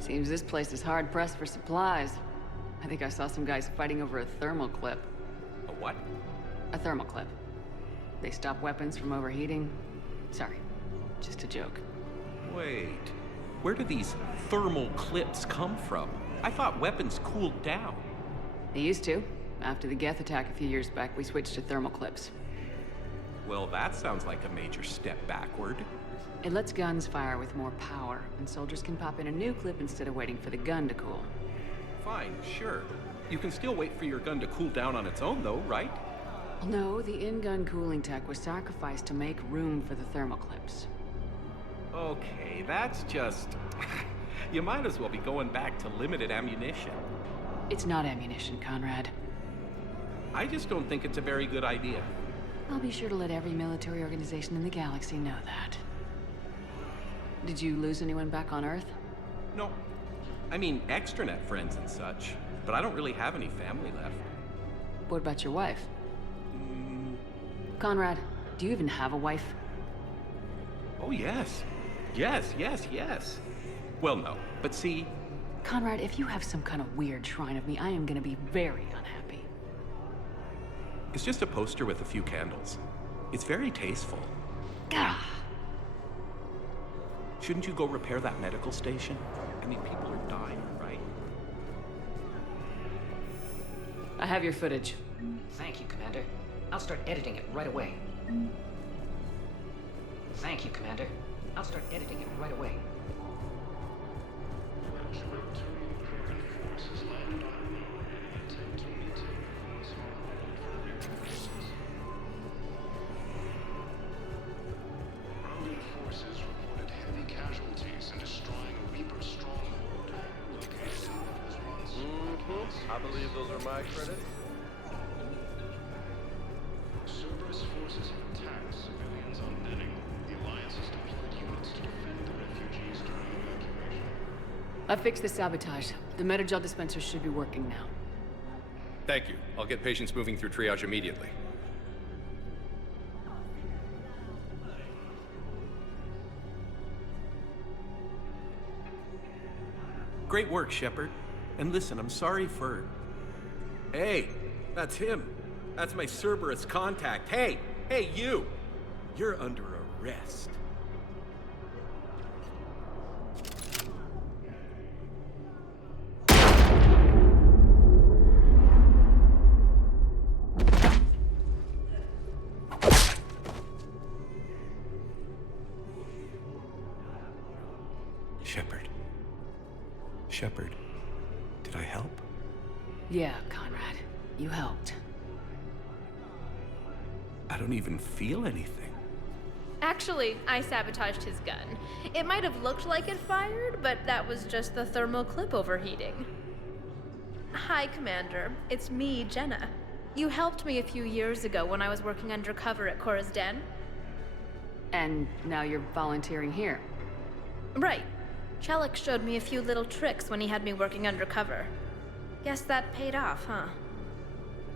Seems this place is hard-pressed for supplies. I think I saw some guys fighting over a thermal clip. A what? A thermal clip. They stop weapons from overheating. Sorry, just a joke. Wait, where do these thermal clips come from? I thought weapons cooled down. They used to. After the Geth attack a few years back, we switched to thermal clips. Well, that sounds like a major step backward. It lets guns fire with more power, and soldiers can pop in a new clip instead of waiting for the gun to cool. Fine, sure. You can still wait for your gun to cool down on its own, though, right? No, the in-gun cooling tech was sacrificed to make room for the thermal clips. Okay, that's just... You might as well be going back to limited ammunition. It's not ammunition, Conrad. I just don't think it's a very good idea. I'll be sure to let every military organization in the galaxy know that. Did you lose anyone back on Earth? No. I mean, extranet friends and such, but I don't really have any family left. What about your wife? Conrad, do you even have a wife? Oh, yes. Yes. Well, no, but see... Conrad, if you have some kind of weird shrine of me, I am gonna be very unhappy. It's just a poster with a few candles. It's very tasteful. Gah! Shouldn't you go repair that medical station? I mean, people are dying, right? I have your footage. Thank you, Commander. I'll start editing it right away. Thank you, Commander. I'll start editing it right away. Roman forces reported heavy casualties in destroying a Reaper stronghold located in Nebula's I believe those are my credits. Cerberus forces have attacked civilians on Benning. The Alliance has deployed units to defend the refugees during evacuation. I fixed the sabotage. The Metagel dispensers should be working now. Thank you. I'll get patients moving through triage immediately. Great work, Shepard. And listen, I'm sorry for... Hey, that's him. That's my Cerberus contact. Hey, you! You're under arrest. Shepard, did I help? Yeah, Conrad. You helped. I don't even feel anything. Actually, I sabotaged his gun. It might have looked like it fired, but that was just the thermal clip overheating. Hi, Commander. It's me, Jenna. You helped me a few years ago when I was working undercover at Cora's Den. And now you're volunteering here. Right. Chelik showed me a few little tricks when he had me working undercover. Guess that paid off, huh?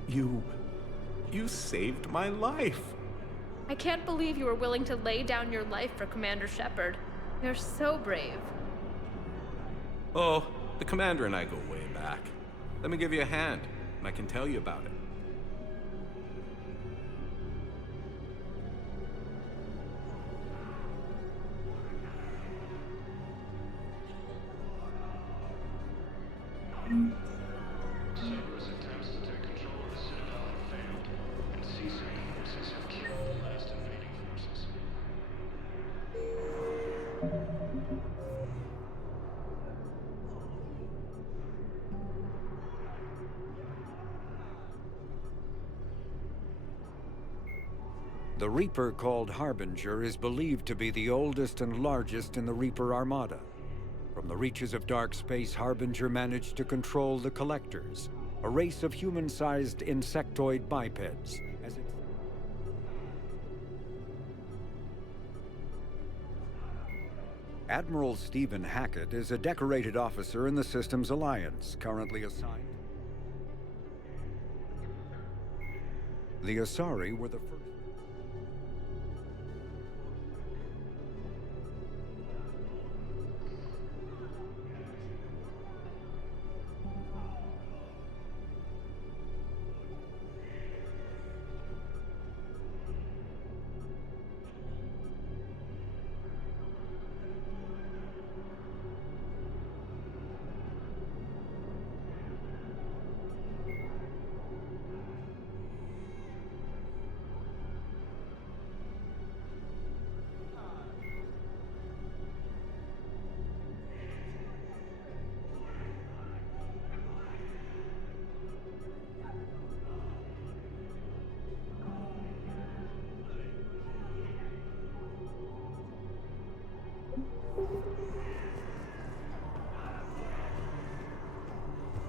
You saved my life. I can't believe you were willing to lay down your life for Commander Shepard. You're so brave. Oh, the Commander and I go way back. Let me give you a hand, and I can tell you about it. The Reaper called Harbinger is believed to be the oldest and largest in the Reaper Armada. From the reaches of dark space, Harbinger managed to control the Collectors, a race of human-sized insectoid bipeds. Admiral Stephen Hackett is a decorated officer in the Systems Alliance, currently assigned. The Asari were the first.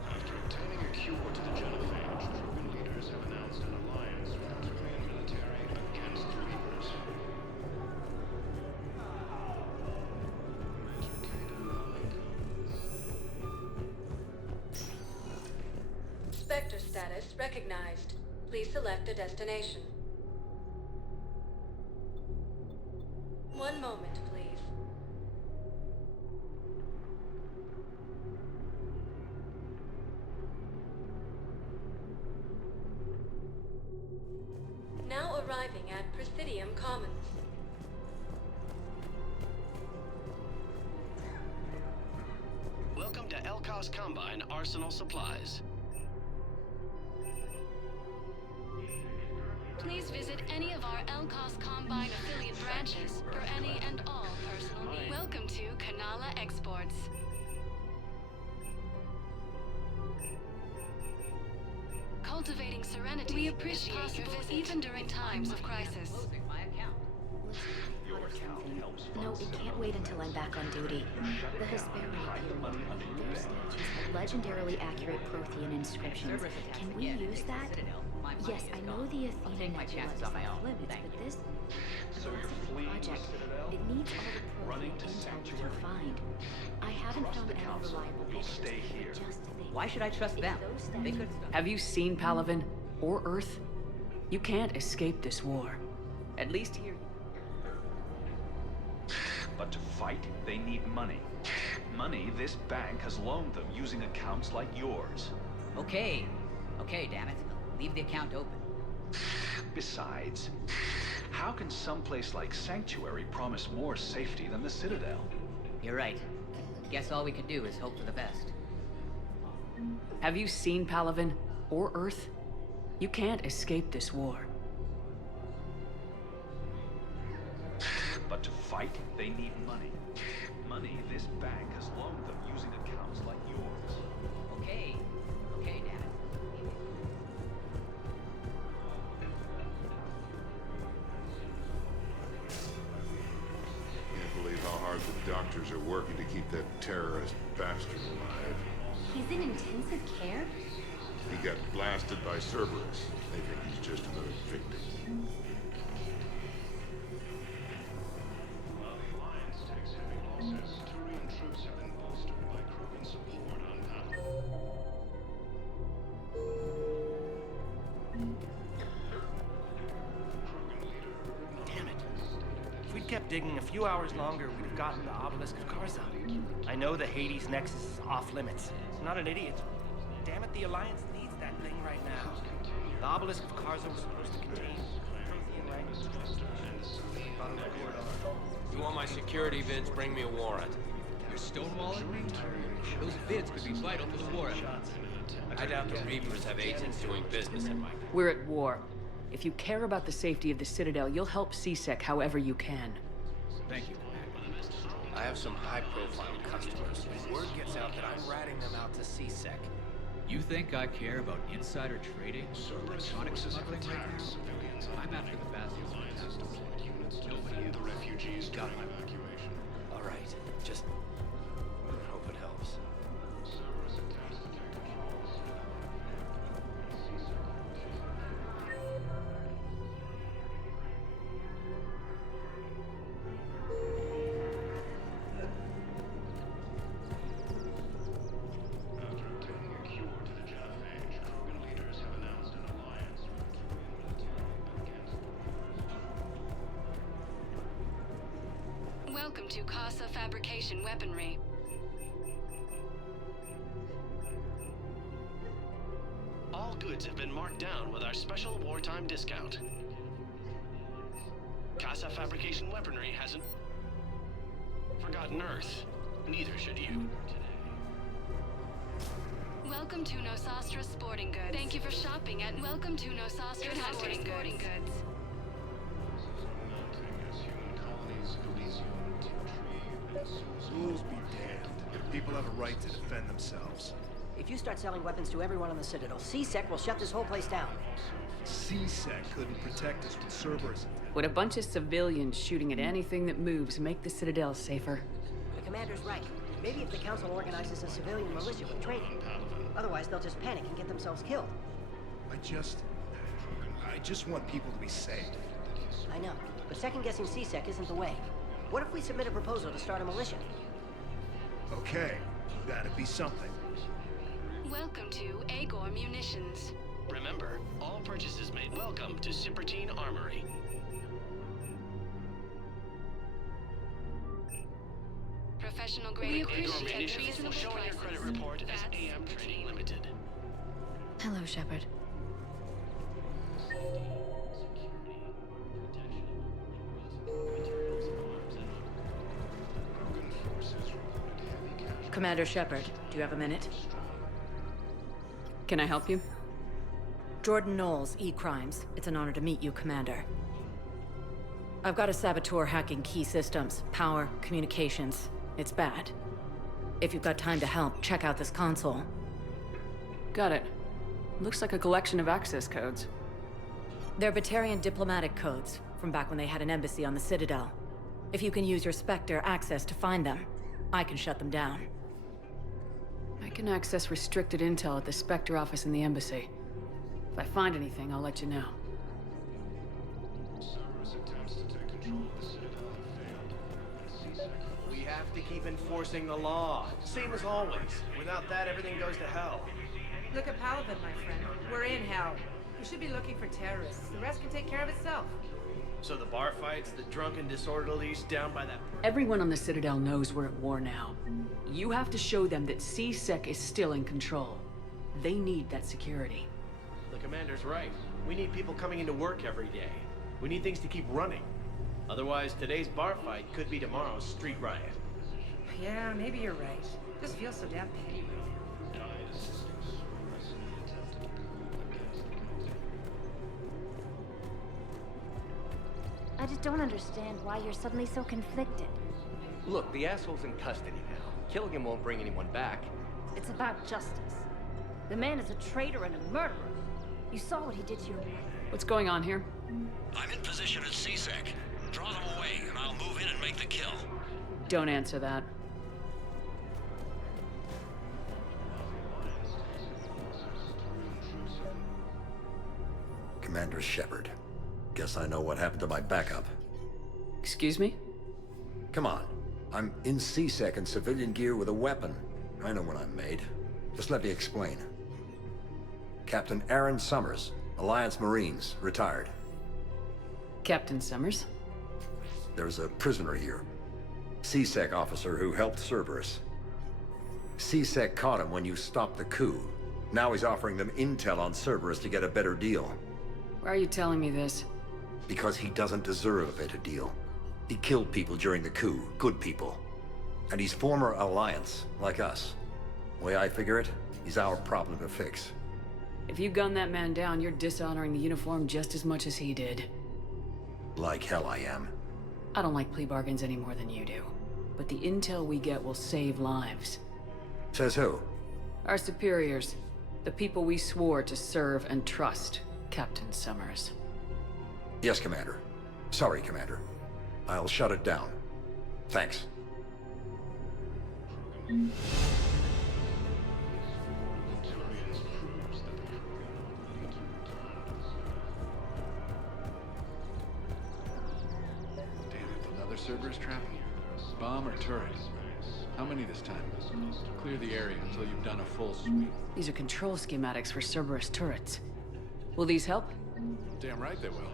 After obtaining a cure to the genophage, Krogan leaders have announced an alliance with the Kryptonian military against the Reapers. Spectre status recognized. Please select a destination. One moment, please. Now arriving at Presidium Commons. Welcome to Elkos Combine Arsenal Supplies. Please visit any of our Elkos Combine affiliate branches for any and all personal needs. Welcome to Kanala Exports. Cultivating serenity. We appreciate your visit even during times of crisis. No, it can't wait until I'm back on duty. The Hesperian period. Their statues have legendarily accurate Prothean inscriptions. Can we use that? Yes, I know the Athena Nebula is off limits, but this project, it needs all the Prothean intel we can find. I haven't found any reliable pictures. Why should I trust them? They could. Have you seen Palaven or Earth? You can't escape this war. At least here. But to fight, they need money. Money this bank has loaned them using accounts like yours. Okay, damn it. Leave the account open. Besides, how can someplace like Sanctuary promise more safety than the Citadel? You're right. Guess all we can do is hope for the best. Have you seen Palaven or Earth? You can't escape this war. But to fight, they need money. Money this bank has loaned them using accounts like yours. Okay, damn it. Can't believe how hard the doctors are working to keep that terrorist bastard alive. He's in intensive care? He got blasted by Cerberus. They think he's just another victim. While the Alliance takes heavy losses, Turian troops have been bolstered by Krogan support on Parte. Damn it. If we'd kept digging a few hours longer, we'd have gotten the obelisk of Karza. I know the Hades Nexus is off limits. I'm not an idiot. Damn it, the Alliance needs that thing right now. The obelisk of Karza was supposed to contain Prothean language. You want my security vids, bring me a warrant. You're stonewalling me? Those vids could be vital for the war effort. I doubt the Reapers have agents doing business in my... We're at war. If you care about the safety of the Citadel, you'll help CSEC however you can. Thank you. I have some high-profile customers. Word gets out that I'm ratting them out to CSEC. You think I care about insider trading or electronic smuggling right now? I'm after the bastards. Nobody The refugees got during my evacuation. All right, just hope it helps. Cerberus attempts to take control of the Citadel. After obtaining a cure to the genophage, Krogan leaders have announced an alliance with the Korean military, but against Welcome to Casa Fabrication Weaponry. All goods have been marked down with our special wartime discount. Casa Fabrication Weaponry hasn't forgotten Earth. Neither should you. Welcome to Nosastra Sporting Goods. Thank you for shopping at Welcome to Nosastra Sporting Goods. mounting as human colonies Elysium, Tiptree, and Susan. Rules be damned. People have a right to defend themselves. If you start selling weapons to everyone on the Citadel, CSEC will shut this whole place down. CSEC couldn't protect us when Cerberus. Would a bunch of civilians shooting at anything that moves make the Citadel safer? The commander's right. Maybe if the Council organizes a civilian militia with training. Otherwise, they'll just panic and get themselves killed. I just want people to be safe. I know, but second-guessing CSEC isn't the way. What if we submit a proposal to start a militia? Okay, that'd be something. Welcome to Agor Munitions. Remember, all purchases made. Welcome to Sippertine Armory. Professional grade Agor equipment at Munitions will reasonable show on your prices. credit report as AM Trading Limited. Hello, Shepard. Commander Shepard, do you have a minute? Can I help you? Jordan Knowles, E-Crimes. It's an honor to meet you, Commander. I've got a saboteur hacking key systems, power, communications. It's bad. If you've got time to help, check out this console. Got it. Looks like a collection of access codes. They're Batarian diplomatic codes, from back when they had an embassy on the Citadel. If you can use your Spectre access to find them, I can shut them down. I can access restricted intel at the Spectre office in the embassy. If I find anything, I'll let you know. Cerberus attempts to take control of the Citadel have failed. We have to keep enforcing the law. Same as always. Without that, everything goes to hell. Look at Paladin, my friend. We're in hell. We should be looking for terrorists. The rest can take care of itself. So the bar fights, the drunken disorderlies down by that... Everyone on the Citadel knows we're at war now. You have to show them that CSEC is still in control. They need that security. The commander's right. We need people coming into work every day. We need things to keep running. Otherwise, today's bar fight could be tomorrow's street riot. Yeah, maybe you're right. This feels so damn petty right now. I just don't understand why you're suddenly so conflicted. Look, the asshole's in custody now. Killing him won't bring anyone back. It's about justice. The man is a traitor and a murderer. You saw what he did to your wife. What's going on here? I'm in position at CSEC. Draw them away, and I'll move in and make the kill. Don't answer that. Commander Shepard. Guess I know what happened to my backup. Excuse me? Come on. I'm in CSEC in civilian gear with a weapon. I know what I'm made. Just let me explain. Captain Aaron Summers, Alliance Marines, retired. Captain Summers? There's a prisoner here. CSEC officer who helped Cerberus. CSEC caught him when you stopped the coup. Now he's offering them intel on Cerberus to get a better deal. Why are you telling me this? Because he doesn't deserve a better deal. He killed people during the coup, good people. And he's former Alliance, like us. Way I figure it, he's our problem to fix. If you gun that man down, you're dishonoring the uniform just as much as he did. Like hell I am. I don't like plea bargains any more than you do. but the intel we get will save lives. Says who? Our superiors. The people we swore to serve and trust, Captain Summers. Yes, Commander. Sorry, Commander. I'll shut it down. Thanks. Another Cerberus trap? Bomb or turret? How many this time? Clear the area until you've done a full sweep. These are control schematics for Cerberus turrets. Will these help? Damn right they will.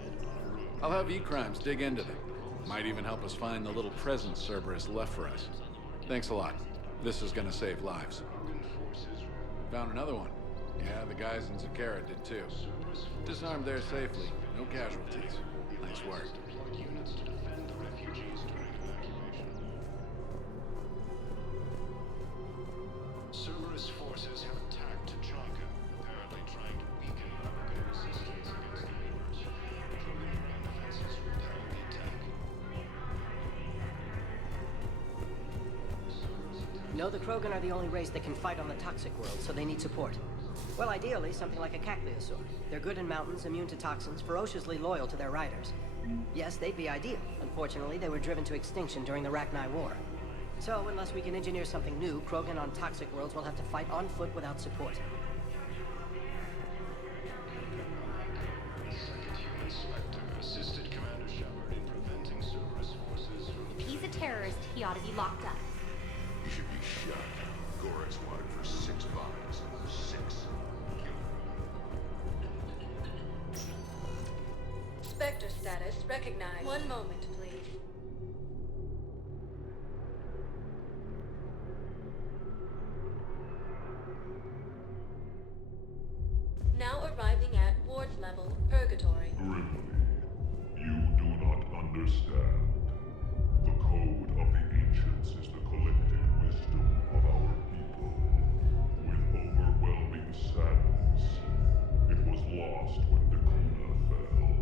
I'll have E-Crimes dig into them. Might even help us find the little present Cerberus left for us. Thanks a lot. This is gonna save lives. Found another one. Yeah, the guys in Zakara did too. Disarmed there safely. No casualties. Nice work. Cerberus forces have attacked Tachanka, apparently trying to weaken American resistance against the Reapers. Krogan marine defenses repelled the attack. No, the Krogan are the only race that can fight on the toxic world, so they need support. Well, ideally, something like a cacliosaur. They're good in mountains, immune to toxins, ferociously loyal to their riders. Yes, they'd be ideal. Unfortunately, they were driven to extinction during the Rachni War. So, unless we can engineer something new, Krogan on toxic worlds will have to fight on foot without support. The second human Spectre assisted Commander Shepard in preventing Cerberus forces from... If he's a terrorist, he ought to be locked up. He should be shot. Gorex wanted for 6 bodies. 6. Spectre status recognized. One moment, please. Now arriving at ward level, Purgatory. Grimly, you do not understand. The code of the ancients is the collected wisdom of our people. With overwhelming sadness, it was lost when Dakuna fell.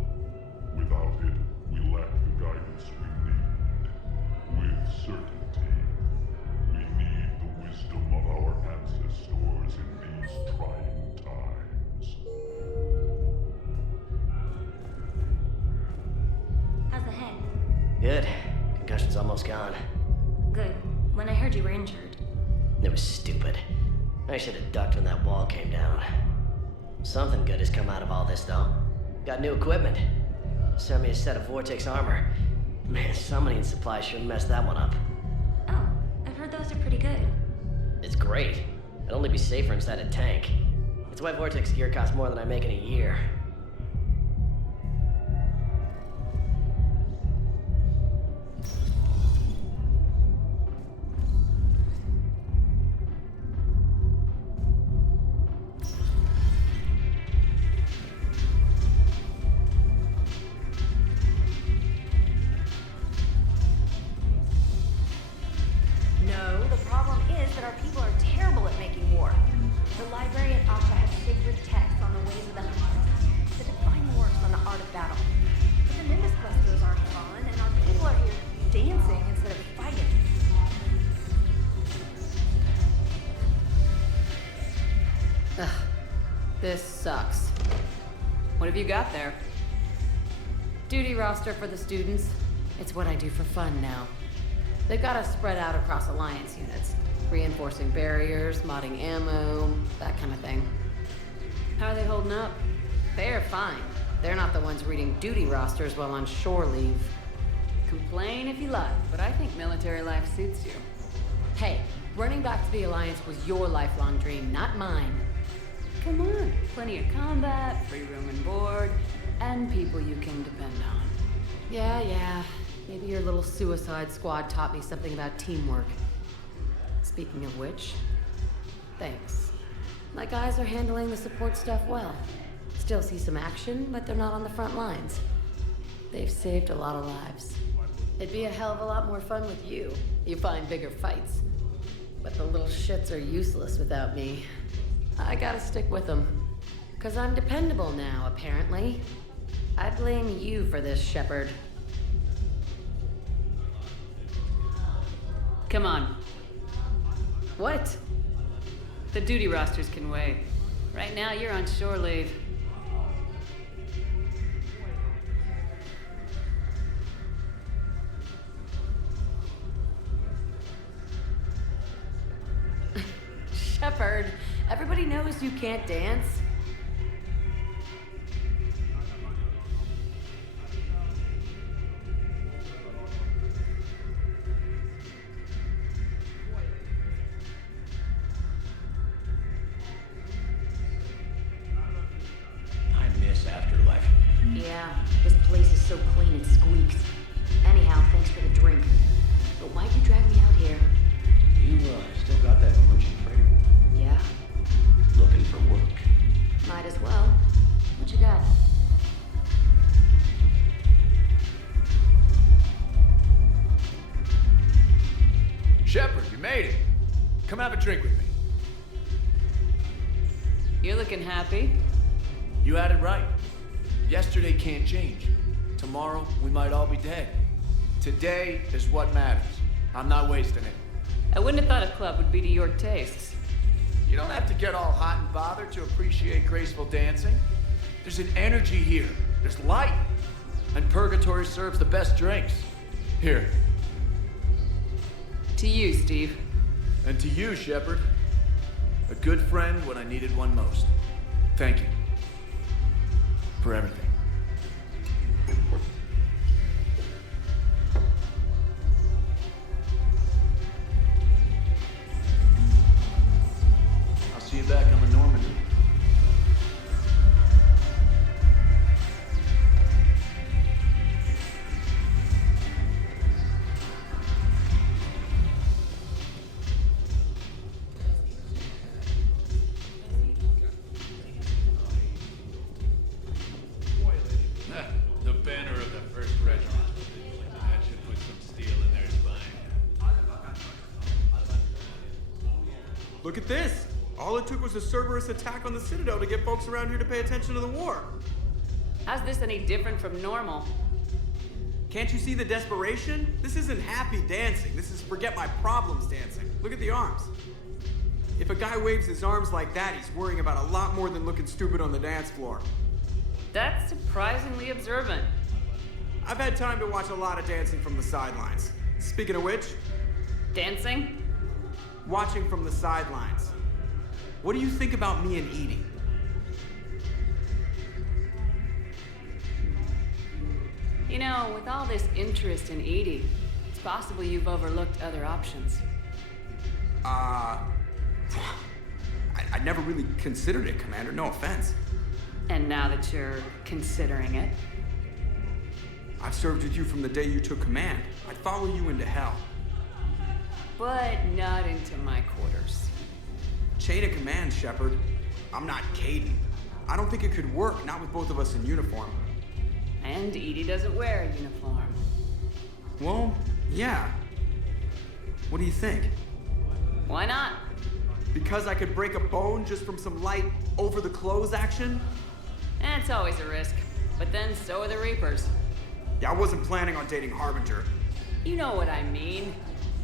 Without it, we lack the guidance we need. With certainty, we need the wisdom of our ancestors in these trying times. How's the head? Good. Concussion's almost gone. Good. When I heard you were injured. It was stupid. I should have ducked when that wall came down. Something good has come out of all this, though. Got new equipment. Sent me a set of Vortex armor. Man, summoning supply sure messed that one up. Oh, I've heard those are pretty good. It's great. It'd only be safer inside a tank. That's why Vortex gear costs more than I make in a year. No, the problem is that our people are terrible at making war. The library at Asha has sacred texts on the ways of the hunters. The divine works on the art of battle. But the Nimbus clusters aren't fallen, and our people are here dancing instead of fighting. Ugh. This sucks. What have you got there? Duty roster for the students. It's what I do for fun now. They've got us spread out across Alliance units. Reinforcing barriers, modding ammo, that kind of thing. How are they holding up? They're fine. They're not the ones reading duty rosters while on shore leave. Complain if you like, but I think military life suits you. Hey, running back to the Alliance was your lifelong dream, not mine. Come on, plenty of combat, free room and board, and people you can depend on. Yeah. Maybe your little suicide squad taught me something about teamwork. Speaking of which, thanks. My guys are handling the support stuff well. Still see some action, but they're not on the front lines. They've saved a lot of lives. It'd be a hell of a lot more fun with you. You find bigger fights. But the little shits are useless without me. I gotta stick with them. 'Cause I'm dependable now, apparently. I blame you for this, Shepard. Come on. What? The duty rosters can wait. Right now, you're on shore leave. Shepard, everybody knows you can't dance. I miss Afterlife. Yeah, this place is so clean it squeaks. Anyhow, thanks for the drink. But why'd you drag me out here? You, still got that merchant freighter? Yeah, Looking for work. might as well. What you got? Shepard, you made it. Come have a drink with me. You're looking happy. You had it right. Yesterday can't change. Tomorrow, we might all be dead. Today is what matters. I'm not wasting it. I wouldn't have thought a club would be to your tastes. You don't have to get all hot and bothered to appreciate graceful dancing. There's an energy here. There's light. And Purgatory serves the best drinks. Here. To you, Steve. And to you, Shepard. A good friend when I needed one most. Thank you. For everything. I'll see you back on the Normandy. The banner of the 1st Regiment. That should put some steel in their spine. Look at this! All it took was a Cerberus attack on the Citadel to get folks around here to pay attention to the war. How's this any different from normal? Can't you see the desperation? This isn't happy dancing. This is forget my problems dancing. Look at the arms. If a guy waves his arms like that, he's worrying about a lot more than looking stupid on the dance floor. That's surprisingly observant. I've had time to watch a lot of dancing from the sidelines. Speaking of which... Dancing? Watching from the sidelines. What do you think about me and Edie? You know, with all this interest in Edie, it's possible you've overlooked other options. I never really considered it, Commander. No offense. And now that you're considering it? I've served with you from the day you took command. I'd follow you into hell. But not into my quarters. Chain of command, Shepard. I'm not Caden. I don't think it could work, not with both of us in uniform. And Edie doesn't wear a uniform. Well, yeah. What do you think? Why not? Because I could break a bone just from some light over-the-clothes action? It's always a risk. But then so are the Reapers. Yeah, I wasn't planning on dating Harbinger. You know what I mean.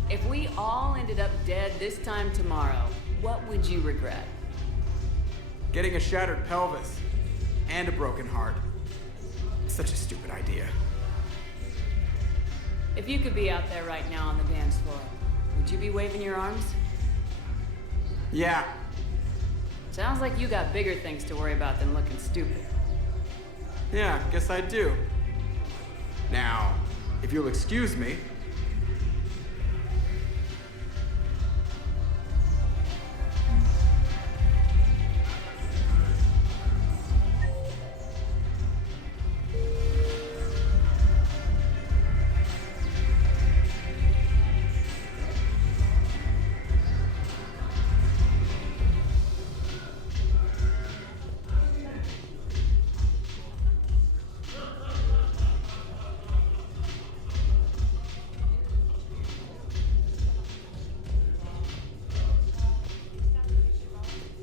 If we all ended up dead this time tomorrow, what would you regret? Getting a shattered pelvis. And a broken heart. Such a stupid idea. If you could be out there right now on the dance floor, would you be waving your arms? Yeah. Sounds like you got bigger things to worry about than looking stupid. Yeah, guess I do. Now, if you'll excuse me.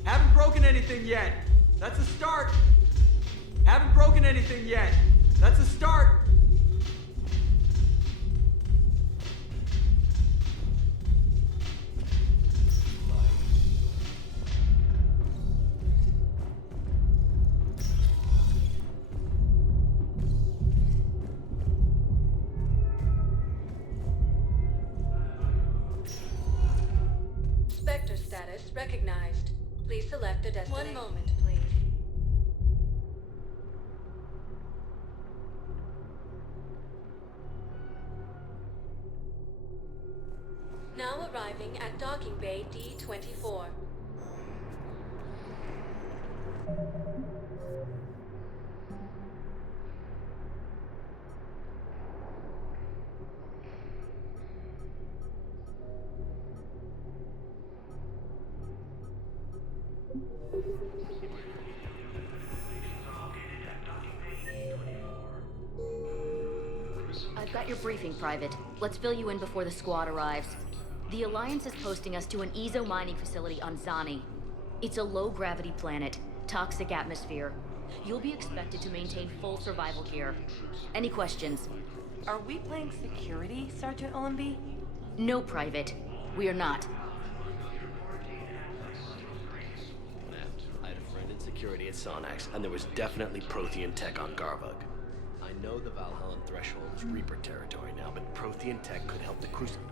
Haven't broken anything yet. That's a start. Haven't broken anything yet. That's a start. Spectre status recognized. Please select a destination. 1 moment, please. Now arriving at docking bay D-24. I've got your briefing, Private. Let's fill you in before the squad arrives. The Alliance is posting us to an Ezo mining facility on Zani. It's a low-gravity planet, toxic atmosphere. You'll be expected to maintain full survival gear. Any questions? Are we playing security, Sergeant Ullenby? No, Private. We are not. I had a friend in security at Sonax, and there was definitely Prothean tech on Garvug. I know the Valhallan threshold is Reaper territory now, but Prothean tech could help the Crucible.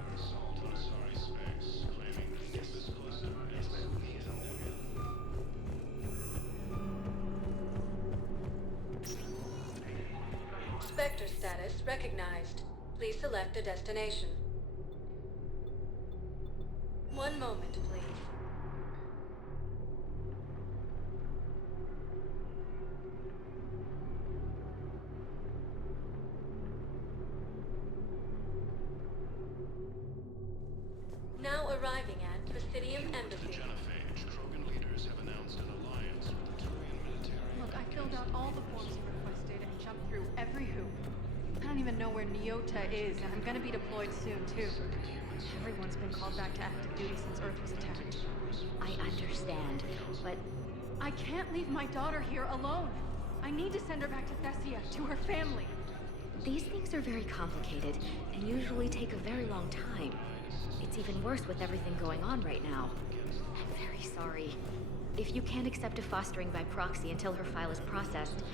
Spectre status recognized. Please select a destination. 1 moment, please. Now arriving at Presidium Embassy. Krogan leaders have announced an alliance with the Turian military. Look, I filled out all the forms you requested and jumped through every hoop. I don't even know where Nyota is, and I'm gonna be deployed soon, too. Everyone's been called back to active duty since Earth was attacked. I understand, but... I can't leave my daughter here alone. I need to send her back to Thessia, to her family. These things are very complicated, and usually take a very long time. It's even worse with everything going on right now. I'm very sorry. If you can't accept a fostering by proxy until her file is processed,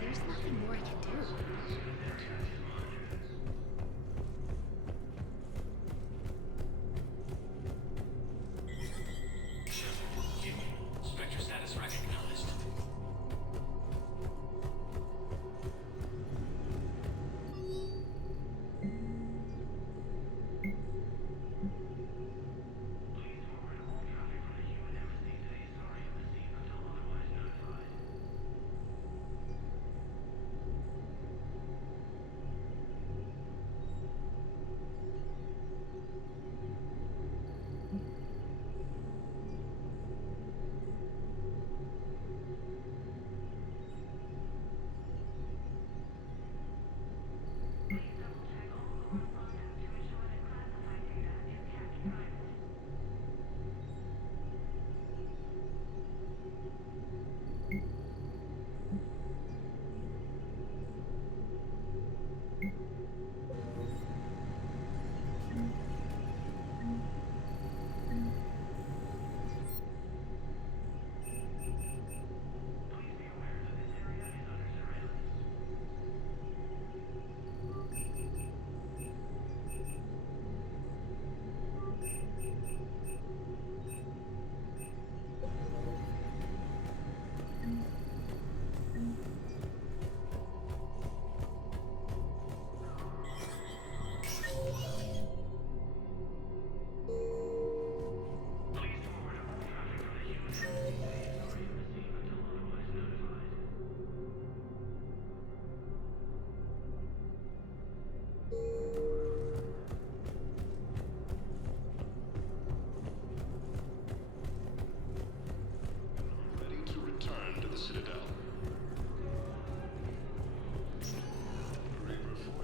there's nothing more I can do. Spectre status recognized.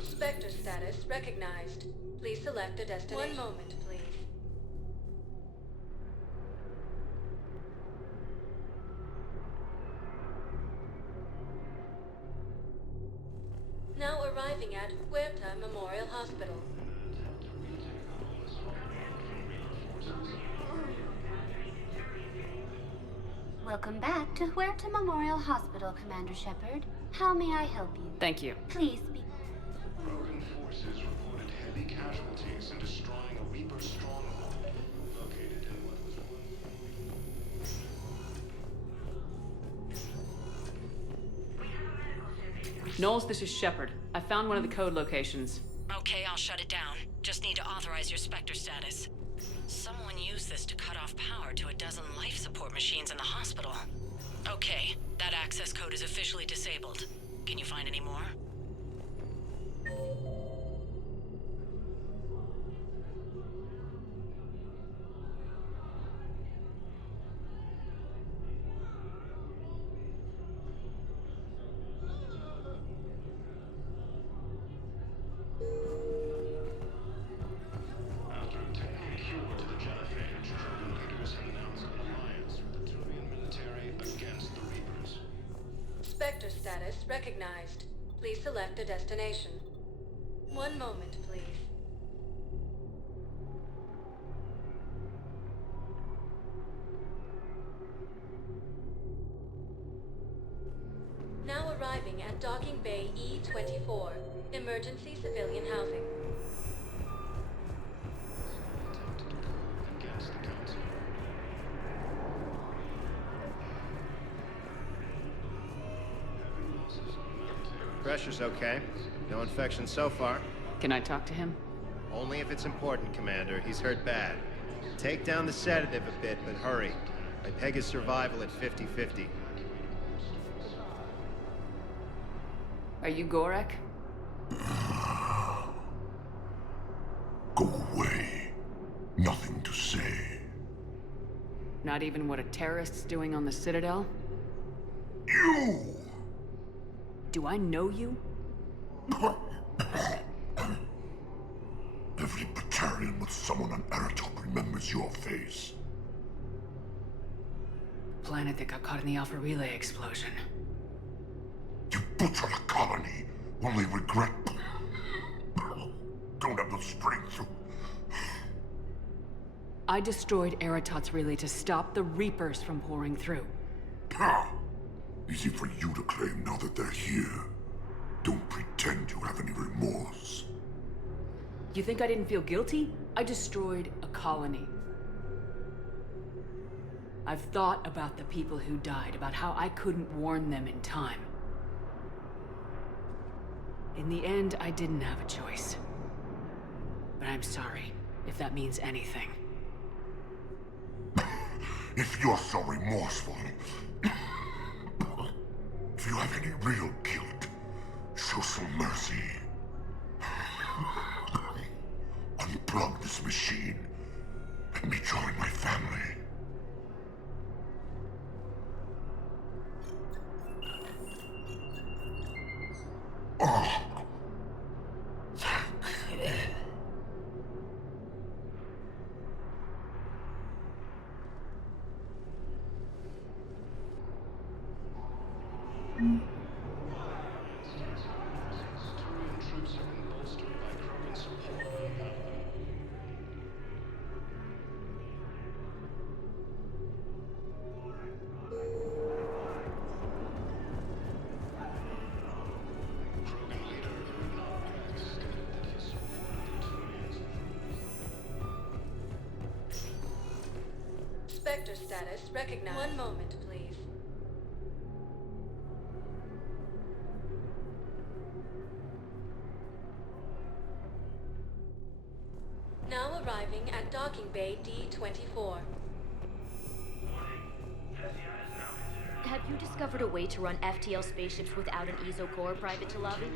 Spectre status recognized. Please select a destination. 1 moment, please. Now arriving at Huerta Memorial Hospital. Welcome back to Huerta Memorial Hospital, Commander Shepard. How may I help you? Thank you. Please be... Krogan forces reported heavy casualties in destroying a Reaper stronghold located in what was Knowles, this is Shepard. I found one of the code locations. Okay, I'll shut it down. Just need to authorize your Spectre status. Someone used this to cut off power to a dozen life support machines in the hospital. Okay, that access code is officially disabled. Can you find any more? After obtaining a cure to the genophage, Krogan leaders have announced an alliance with the Turian military against the Reapers. Spectre status recognized. Please select a destination. One moment, please. Now arriving at Docking Bay E-24. Emergency civilian housing. Against the Council. Pressure's okay. No infection so far. Can I talk to him? Only if it's important, Commander. He's hurt bad. Take down the sedative a bit, but hurry. I peg his survival at 50-50. Are you Gorek? Go away. Nothing to say. Not even what a terrorist's doing on the Citadel? You! Do I know you? Every Batarian with someone on Aratok remembers your face. Planet that got caught in the Alpha Relay explosion. You butchered a colony, only regret. Don't have the strength to. I destroyed Eratot's relay to stop the Reapers from pouring through. Ha! Easy for you to claim now that they're here. Don't pretend you have any remorse. You think I didn't feel guilty? I destroyed a colony. I've thought about the people who died, about how I couldn't warn them in time. In the end, I didn't have a choice. But I'm sorry, if that means anything. If you're so remorseful, if you have any real guilt, show some mercy. Unplug this machine. Let me join my family. Oh. Thank you. Turian troops have been bolstered by Krogan support. Krogan leader Uranox stated that his support of the Turians. Spectre status recognized. One moment, please. Now arriving at Docking Bay D-24. Have you discovered a way to run FTL spaceships without an ESO core, Private Talavi?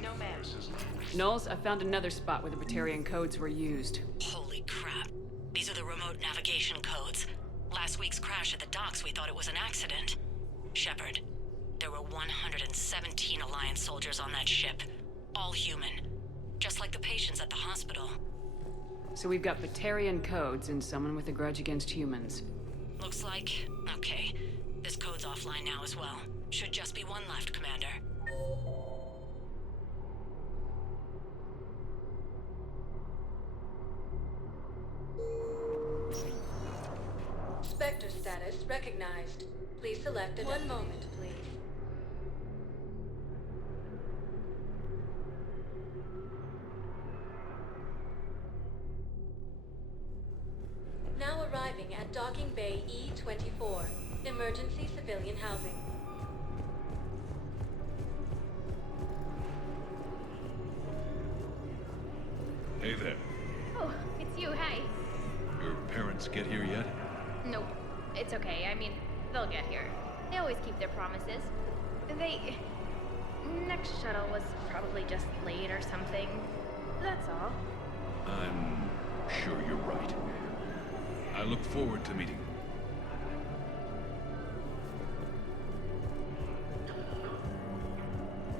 No, ma'am. Knowles, I found another spot where the Batarian codes were used. Holy crap. These are the remote navigation codes. Last week's crash at the docks, we thought it was an accident. Shepard, there were 117 Alliance soldiers on that ship. All human. Just like the patients at the hospital. So we've got Batarian codes and someone with a grudge against humans. Looks like... okay. This code's offline now as well. Should just be one left, Commander. Spectre status recognized. Please select a One moment, please. Now arriving at Docking Bay E-24. Emergency civilian housing. Hey there. Oh, it's you, hi. Your parents get here yet? Nope. It's okay, I mean, they'll get here. They always keep their promises. Next shuttle was probably just late or something. That's all. I'm sure you're right. I look forward to meeting you.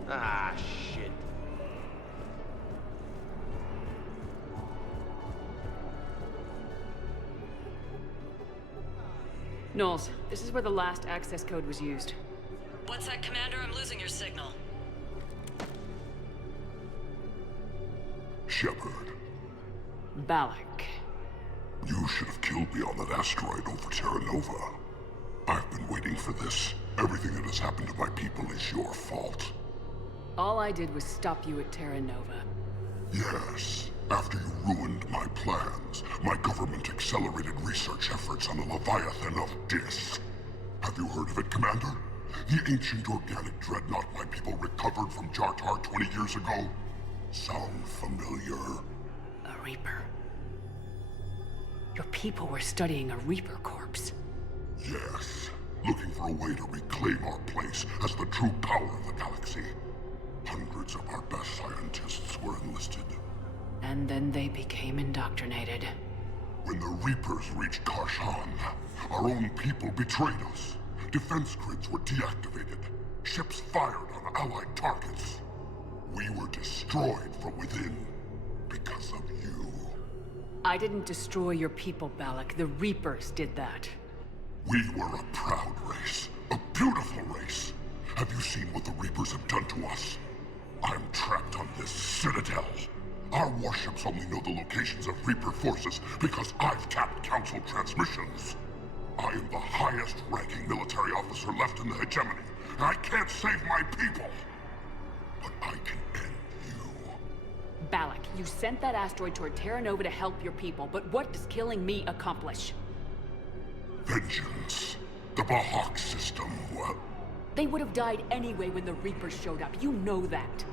Ah, shit. Knowles, this is where the last access code was used. What's that, Commander? I'm losing your signal. Shepard, Balak. you should have killed me on that asteroid over Terra Nova. I've been waiting for this. Everything that has happened to my people is your fault. All I did was stop you at Terra Nova. Yes. After you ruined my plans, my government accelerated research efforts on the Leviathan of Dis. Have you heard of it, Commander? The ancient organic dreadnought my people recovered from Jartar 20 years ago? Sound familiar? A Reaper. Your people were studying a Reaper corpse. Yes. Looking for a way to reclaim our place as the true power of the galaxy. Hundreds of our best scientists were enlisted. And then they became indoctrinated. When the Reapers reached Karshan, our own people betrayed us. Defense grids were deactivated. Ships fired on allied targets. We were destroyed from within because of you. I didn't destroy your people, Balak. The Reapers did that. We were a proud race. A beautiful race. Have you seen what the Reapers have done to us? I'm trapped on this citadel. Our warships only know the locations of Reaper forces because I've tapped Council transmissions. I am the highest-ranking military officer left in the hegemony, and I can't save my people. But I can end you. Balak, you sent that asteroid toward Terra Nova to help your people, but what does killing me accomplish? Vengeance. The Bahak system, well... They would have died anyway when the Reapers showed up. You know that.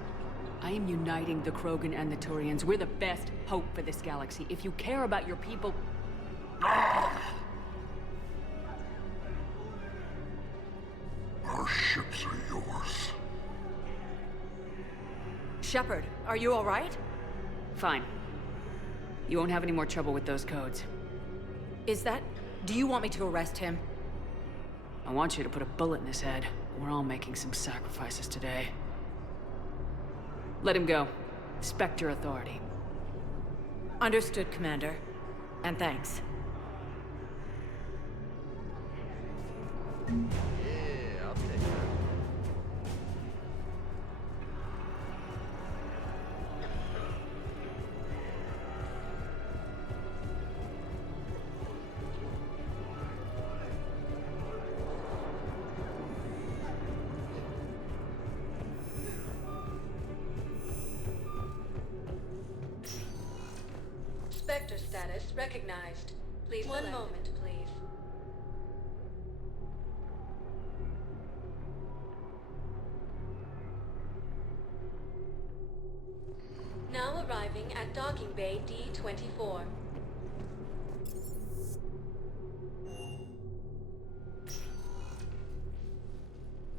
I am uniting the Krogan and the Turians. We're the best hope for this galaxy. If you care about your people... Our ships are yours. Shepard, are you all right? Fine. You won't have any more trouble with those codes. Is that... Do you want me to arrest him? I want you to put a bullet in his head. We're all making some sacrifices today. Let him go. Respect your authority. Understood, Commander. And thanks. Yeah, I'll take that. Spectre status recognized. Please one moment, please. Now arriving at docking bay D-24.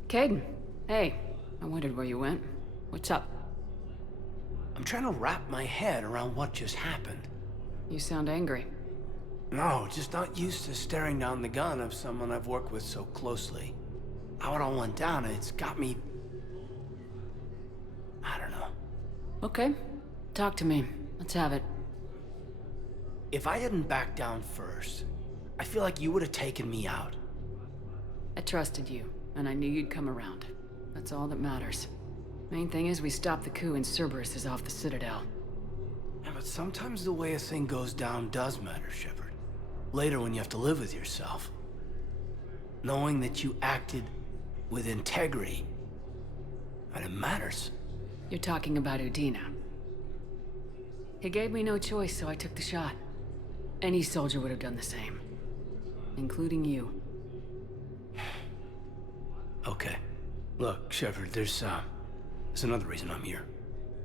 Caden, hey. I wondered where you went. What's up? I'm trying to wrap my head around what just happened. You sound angry. No, just not used to staring down the gun of someone I've worked with so closely. How it all went down, it's got me... I don't know. Okay. Talk to me. Let's have it. If I hadn't backed down first, I feel like you would have taken me out. I trusted you, and I knew you'd come around. That's all that matters. Main thing is we stopped the coup and Cerberus is off the Citadel. Yeah, but sometimes the way a thing goes down does matter, Shepard. Later when you have to live with yourself. Knowing that you acted with integrity, and it matters. You're talking about Udina. He gave me no choice, so I took the shot. Any soldier would have done the same. Including you. Okay. Look, Shepard, there's another reason I'm here.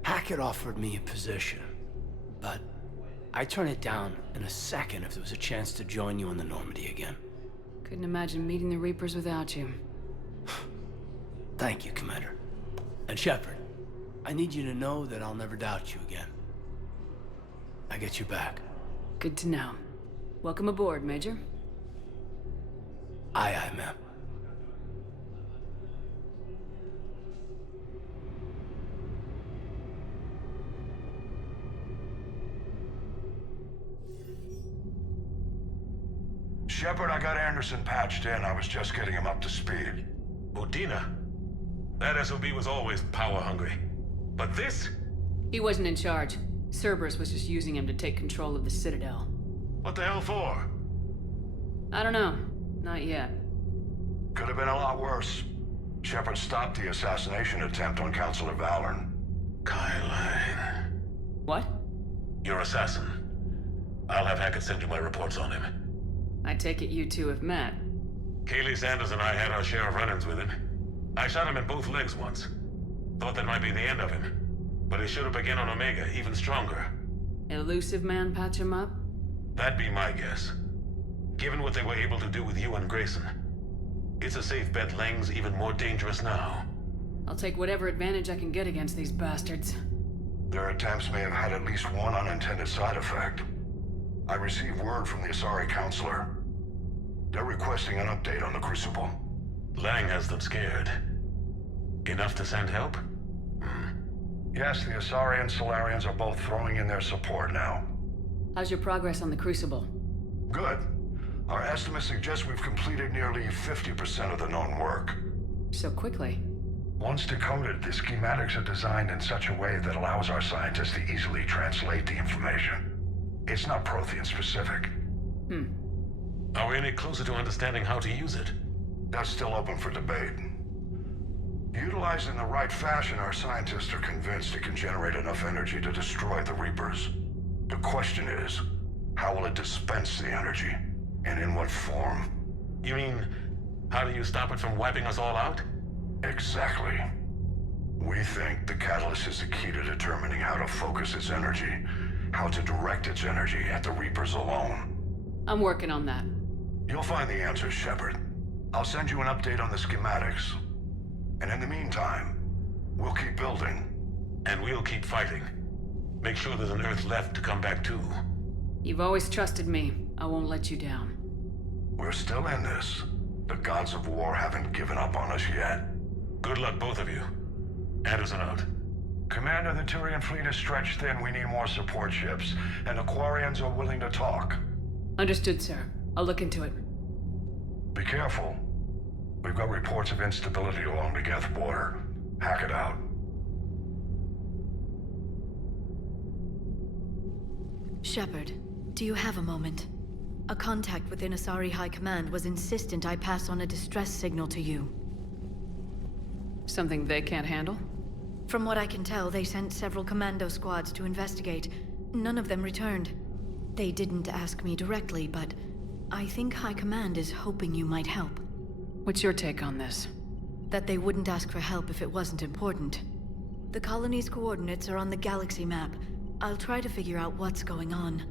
Hackett offered me a position, but I'd turn it down in a second if there was a chance to join you in the Normandy again. Couldn't imagine meeting the Reapers without you. Thank you, Commander. And Shepard, I need you to know that I'll never doubt you again. I get your back. Good to know. Welcome aboard, Major. Aye, aye, ma'am. Shepard, I got Anderson patched in. I was just getting him up to speed. Udina? That SOB was always power-hungry. But this? He wasn't in charge. Cerberus was just using him to take control of the Citadel. What the hell for? I don't know. Not yet. Could have been a lot worse. Shepard stopped the assassination attempt on Counselor Valorn. Kyline. What? Your assassin. I'll have Hackett send you my reports on him. I take it you two have met. Kaylee Sanders and I had our share of run-ins with him. I shot him in both legs once. Thought that might be the end of him. But he showed up again on Omega, even stronger. Elusive man patch him up? That'd be my guess. Given what they were able to do with you and Grayson. It's a safe bet Lang's even more dangerous now. I'll take whatever advantage I can get against these bastards. Their attempts may have had at least one unintended side effect. I received word from the Asari Counselor. They're requesting an update on the Crucible. Lang has them scared. Enough to send help? Yes, the Asari and Solarians are both throwing in their support now. How's your progress on the Crucible? Good. Our estimates suggest we've completed nearly 50% of the known work. So quickly? Once decoded, the schematics are designed in such a way that allows our scientists to easily translate the information. It's not Prothean specific. Are we any closer to understanding how to use it? That's still open for debate. Utilized in the right fashion, our scientists are convinced it can generate enough energy to destroy the Reapers. The question is, how will it dispense the energy? And in what form? You mean, how do you stop it from wiping us all out? Exactly. We think the catalyst is the key to determining how to focus its energy, how to direct its energy at the Reapers alone. I'm working on that. You'll find the answers, Shepard. I'll send you an update on the schematics. And in the meantime, we'll keep building. And we'll keep fighting. Make sure there's an Earth left to come back to. You've always trusted me. I won't let you down. We're still in this. The gods of war haven't given up on us yet. Good luck, both of you. Anderson out. Commander, the Turian fleet is stretched thin. We need more support ships. And the Quarians are willing to talk. Understood, sir. I'll look into it. Be careful. We've got reports of instability along the Geth border. Hack it out. Shepard, do you have a moment? A contact within Asari High Command was insistent I pass on a distress signal to you. Something they can't handle? From what I can tell, they sent several commando squads to investigate. None of them returned. They didn't ask me directly, but I think High Command is hoping you might help. What's your take on this? That they wouldn't ask for help if it wasn't important. The colony's coordinates are on the galaxy map. I'll try to figure out what's going on.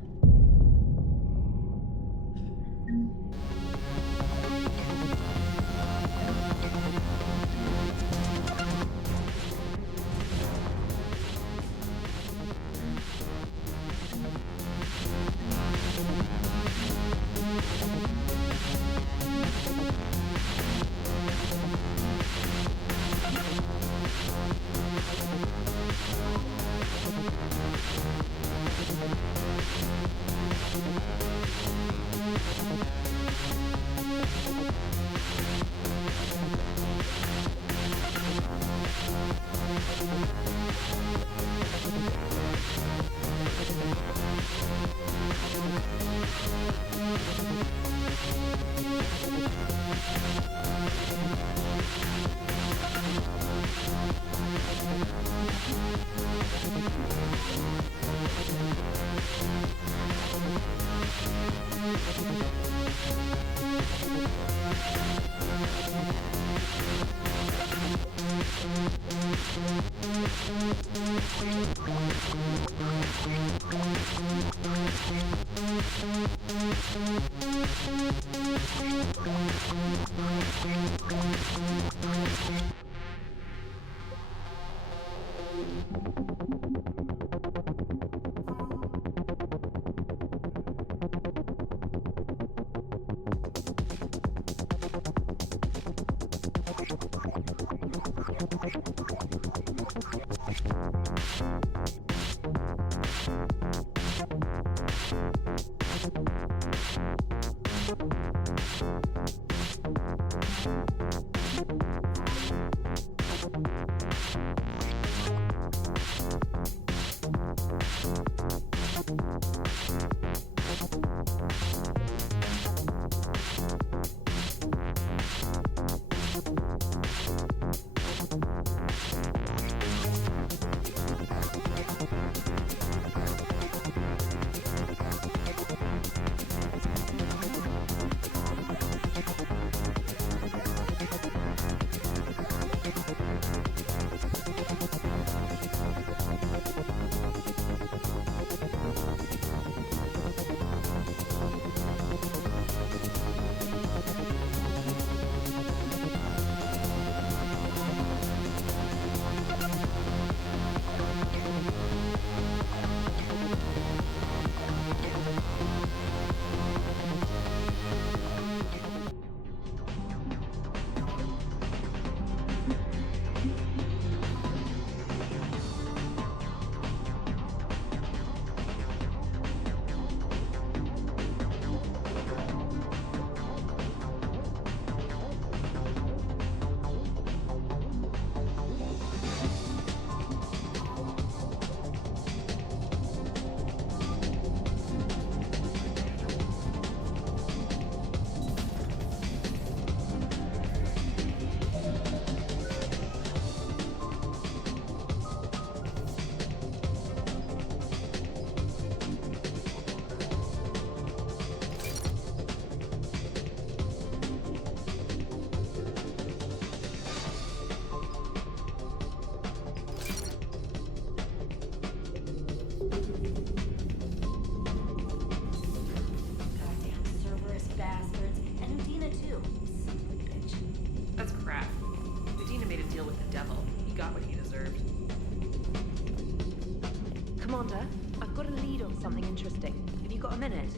Commander, I've got a lead on something interesting. Have you got a minute?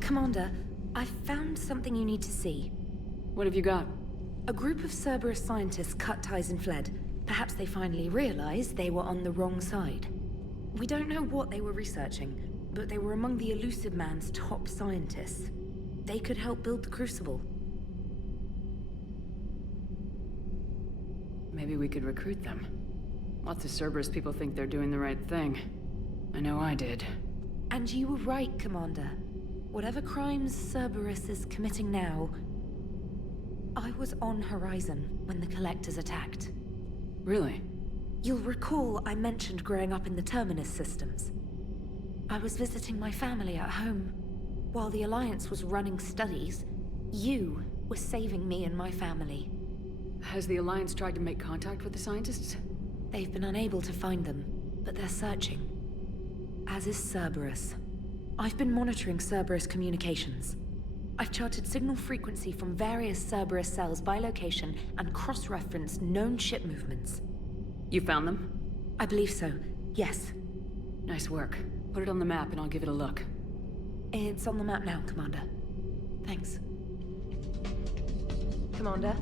Commander, I've found something you need to see. What have you got? A group of Cerberus scientists cut ties and fled. Perhaps they finally realized they were on the wrong side. We don't know what they were researching, but they were among the Elusive Man's top scientists. They could help build the Crucible. Maybe we could recruit them. Lots of Cerberus people think they're doing the right thing. I know I did. And you were right, Commander. Whatever crimes Cerberus is committing now, I was on Horizon when the Collectors attacked. Really? You'll recall I mentioned growing up in the Terminus systems. I was visiting my family at home. While the Alliance was running studies, you were saving me and my family. Has the Alliance tried to make contact with the scientists? They've been unable to find them, but they're searching. As is Cerberus. I've been monitoring Cerberus communications. I've charted signal frequency from various Cerberus cells by location and cross-referenced known ship movements. You found them? I believe so, yes. Nice work. Put it on the map and I'll give it a look. It's on the map now, Commander. Thanks. Commander?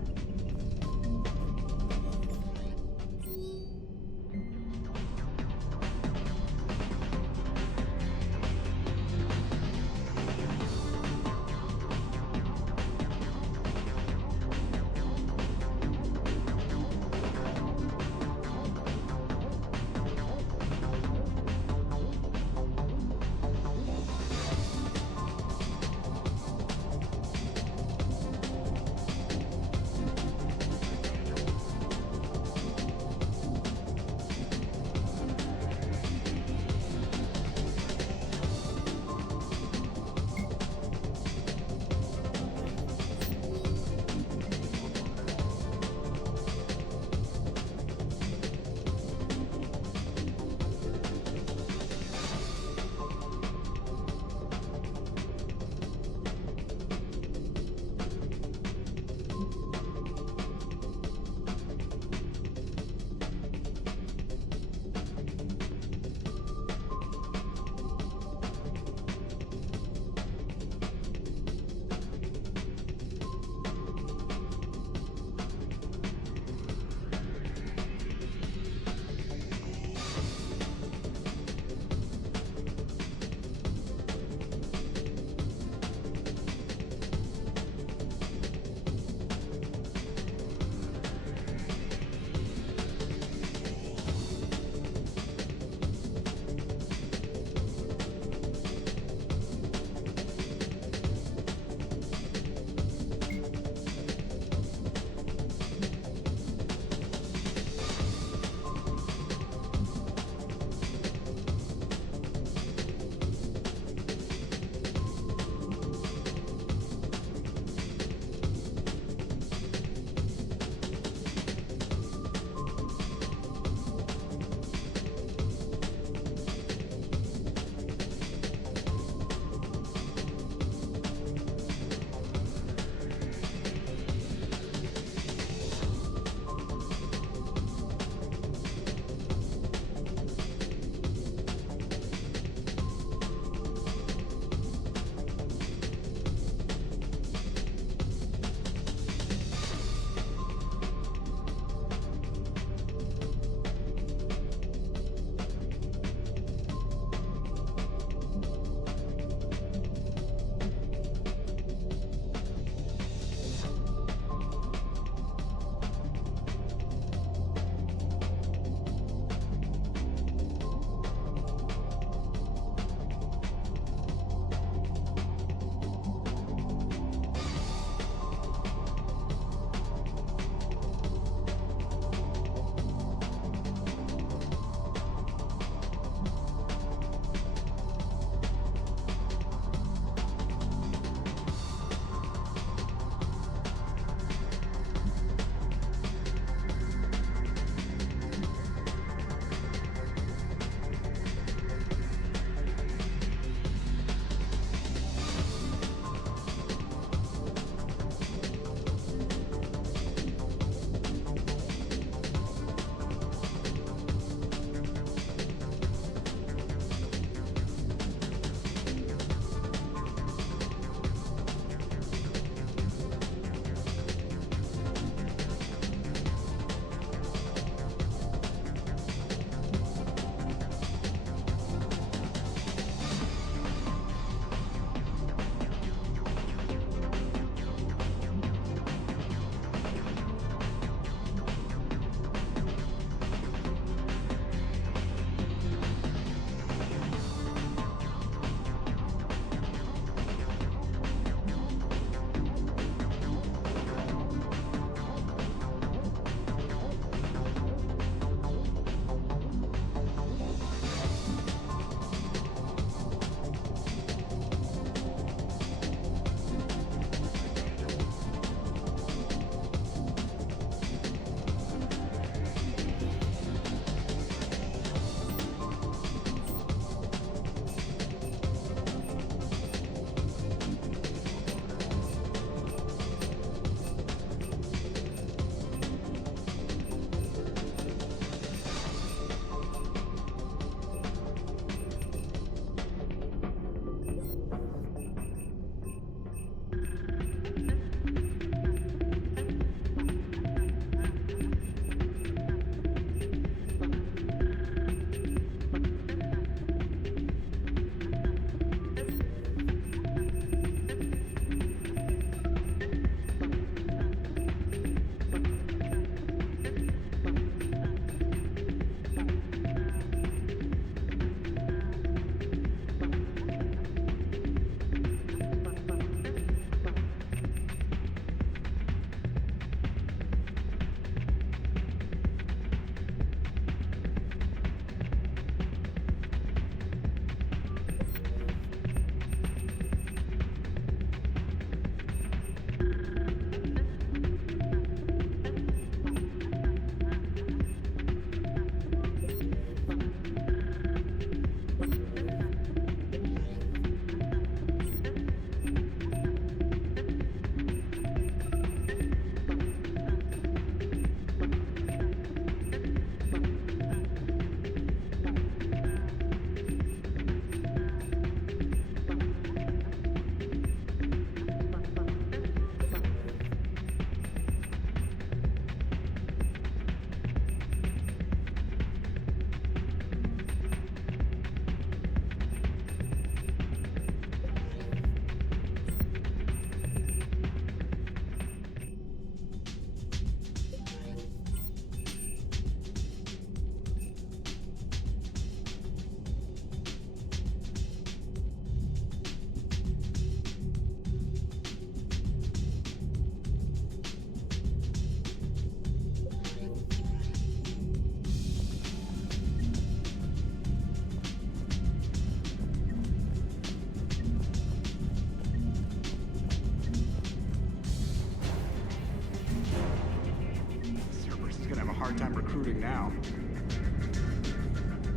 hard time recruiting now.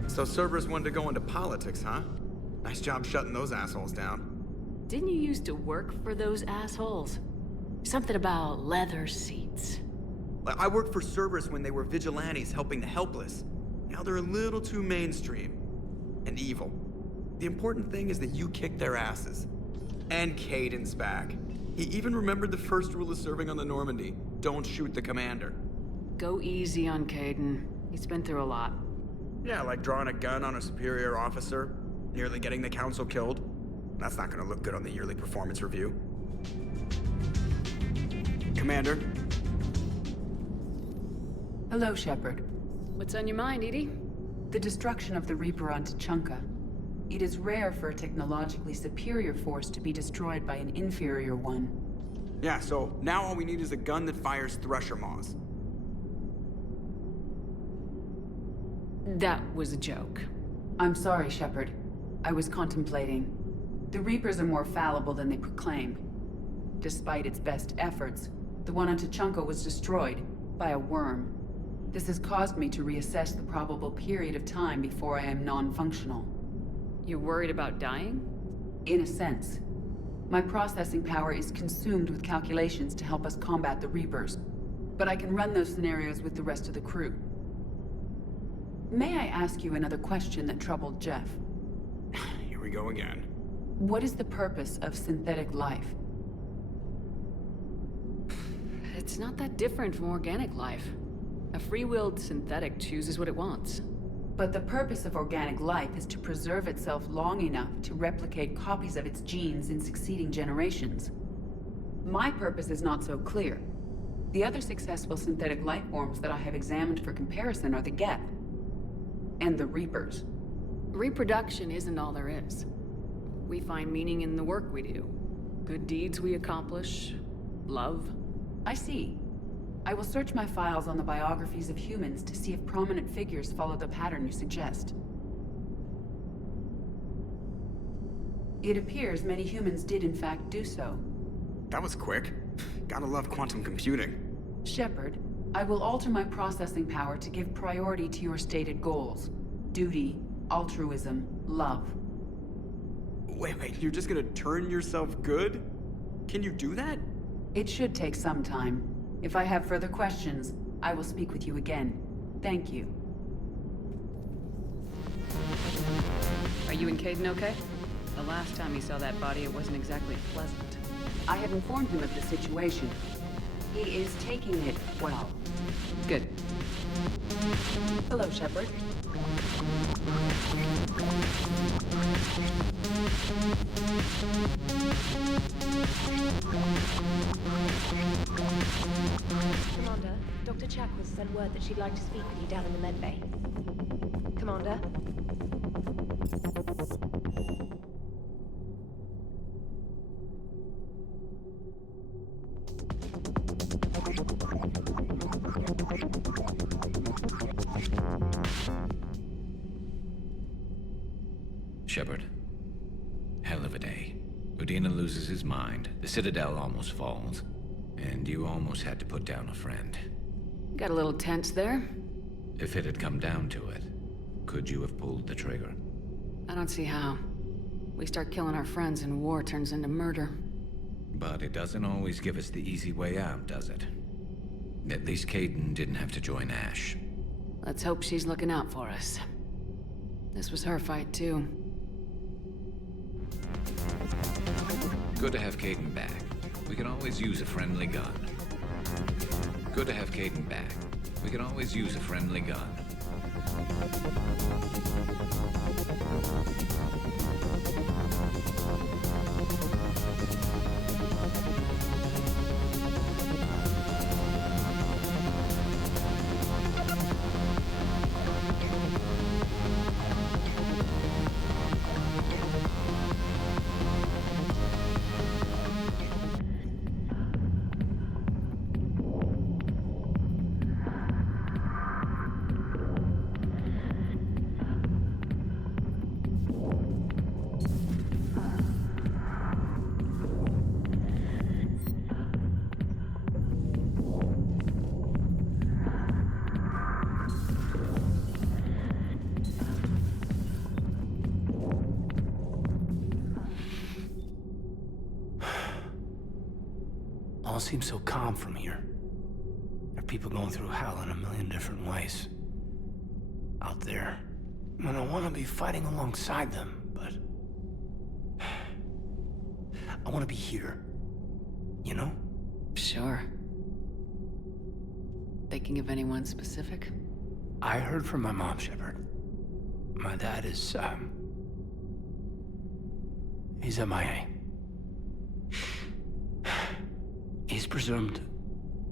So Cerberus wanted to go into politics, huh? Nice job shutting those assholes down. Didn't you used to work for those assholes? Something about leather seats. I worked for Cerberus when they were vigilantes helping the helpless. Now they're a little too mainstream. And evil. The important thing is that you kicked their asses. And Caden's back. He even remembered the first rule of serving on the Normandy. Don't shoot the commander. Go easy on Caden. He's been through a lot. Yeah, like drawing a gun on a superior officer, nearly getting the council killed. That's not gonna look good on the yearly performance review. Commander? Hello, Shepard. What's on your mind, Edie? The destruction of the Reaper on Tuchanka. It is rare for a technologically superior force to be destroyed by an inferior one. Yeah, so now all we need is a gun that fires thresher maws. That was a joke. I'm sorry, Shepard. I was contemplating. The Reapers are more fallible than they proclaim. Despite its best efforts, the one on Tuchanka was destroyed by a worm. This has caused me to reassess the probable period of time before I am non-functional. You're worried about dying? In a sense. My processing power is consumed with calculations to help us combat the Reapers, but I can run those scenarios with the rest of the crew. May I ask you another question that troubled Jeff? Here we go again. What is the purpose of synthetic life? It's not that different from organic life. A free-willed synthetic chooses what it wants. But the purpose of organic life is to preserve itself long enough to replicate copies of its genes in succeeding generations. My purpose is not so clear. The other successful synthetic life forms that I have examined for comparison are the Geth and the Reapers. Reproduction isn't all there is. We find meaning in the work we do. Good deeds we accomplish. Love. I see. I will search my files on the biographies of humans to see if prominent figures follow the pattern you suggest. It appears many humans did in fact do so. That was quick. Gotta love quantum computing. Shepard, I will alter my processing power to give priority to your stated goals. Duty, altruism, love. Wait, you're just gonna turn yourself good? Can you do that? It should take some time. If I have further questions, I will speak with you again. Thank you. Are you and Caden okay? The last time he saw that body, it wasn't exactly pleasant. I have informed him of the situation. He is taking it well. Good. Hello, Shepard. Commander, Dr. Chakwas sent word that she'd like to speak with you down in the med bay. Commander? Shepard. Hell of a day. Udina loses his mind, the Citadel almost falls, and you almost had to put down a friend. Got a little tense there. If it had come down to it, could you have pulled the trigger? I don't see how. We start killing our friends and war turns into murder. But it doesn't always give us the easy way out, does it? At least Caden didn't have to join Ash. Let's hope she's looking out for us. This was her fight, too. Good to have Caden back. We can always use a friendly gun. Good to have Caden back. We can always use a friendly gun. all seems so calm from here. There are people going through hell in a million different ways. Out there. And I want to be fighting alongside them, but... I want to be here. You know? Sure. Thinking of anyone specific? I heard from my mom, Shepard. My dad is, he's MIA. He's presumed.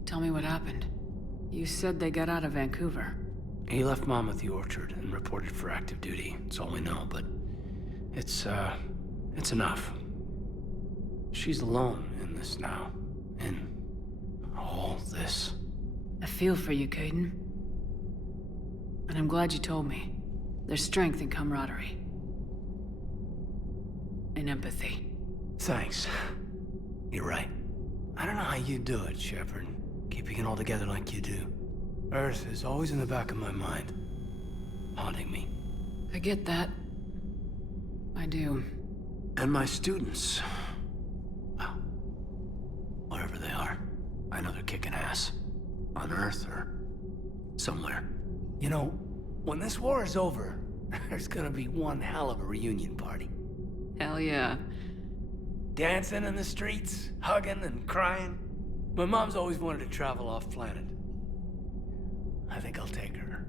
Tell me what happened. You said they got out of Vancouver. He left Mom at the orchard and reported for active duty. That's all we know, but it's enough. She's alone in this now. In all this. I feel for you, Caden. And I'm glad you told me. There's strength in camaraderie. And empathy. Thanks. You're right. I don't know how you do it, Shepard. Keeping it all together like you do. Earth is always in the back of my mind. Haunting me. I get that. I do. And my students. Well, wherever they are. I know they're kicking ass. On Earth or somewhere. You know, when this war is over, there's gonna be one hell of a reunion party. Hell yeah. Dancing in the streets, hugging and crying. My mom's always wanted to travel off-planet. I think I'll take her.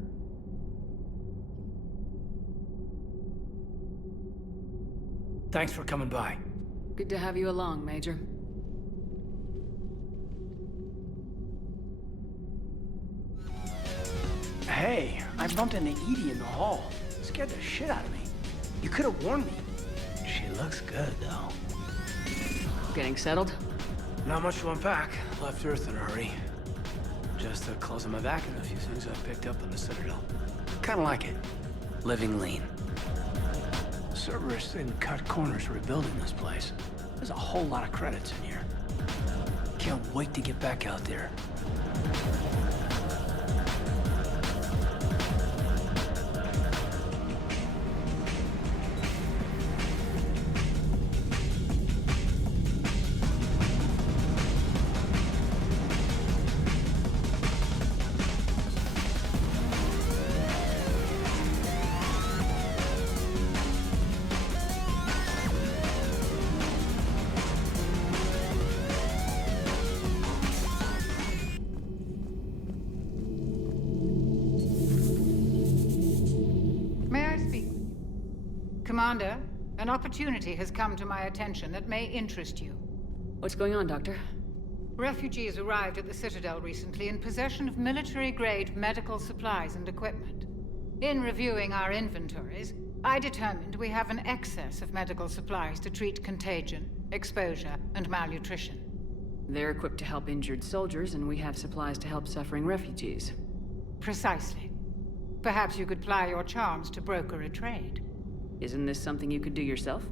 Thanks for coming by. Good to have you along, Major. Hey, I bumped into Edie in the hall. Scared the shit out of me. You could have warned me. She looks good, though. Getting settled? Not much to unpack. Left Earth in a hurry. Just the clothes on my back and a few things I picked up in the Citadel. Kinda like it. Living lean. Cerberus didn't cut corners rebuilding this place. There's a whole lot of credits in here. Can't wait to get back out there. Commander, an opportunity has come to my attention that may interest you. What's going on, Doctor? Refugees arrived at the Citadel recently in possession of military-grade medical supplies and equipment. In reviewing our inventories, I determined we have an excess of medical supplies to treat contagion, exposure, and malnutrition. They're equipped to help injured soldiers, and we have supplies to help suffering refugees. Precisely. Perhaps you could ply your charms to broker a trade. Isn't this something you could do yourself?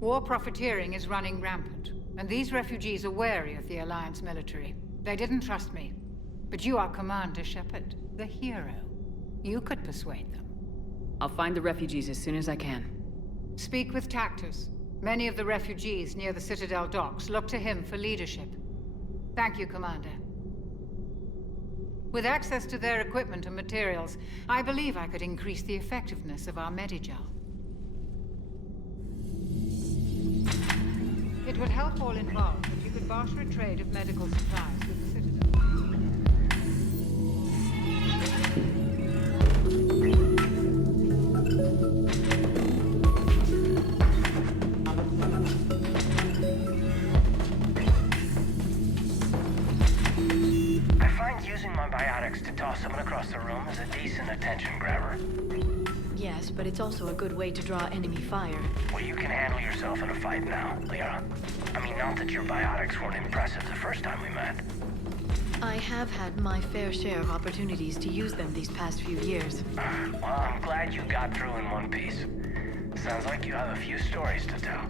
War profiteering is running rampant, and these refugees are wary of the Alliance military. They didn't trust me. But you are Commander Shepard, the hero. You could persuade them. I'll find the refugees as soon as I can. Speak with Tactus. Many of the refugees near the Citadel docks look to him for leadership. Thank you, Commander. With access to their equipment and materials, I believe I could increase the effectiveness of our Medigel. It would help all involved if you could barter a trade of medical supplies with the Citadel. I find using my biotics to toss someone across the room is a decent attention grabber. Yes, but it's also a good way to draw enemy fire. Well, you can handle yourself in a fight now, Lyra. I mean, not that your biotics weren't impressive the first time we met. I have had my fair share of opportunities to use them these past few years. Well, I'm glad you got through in one piece. Sounds like you have a few stories to tell.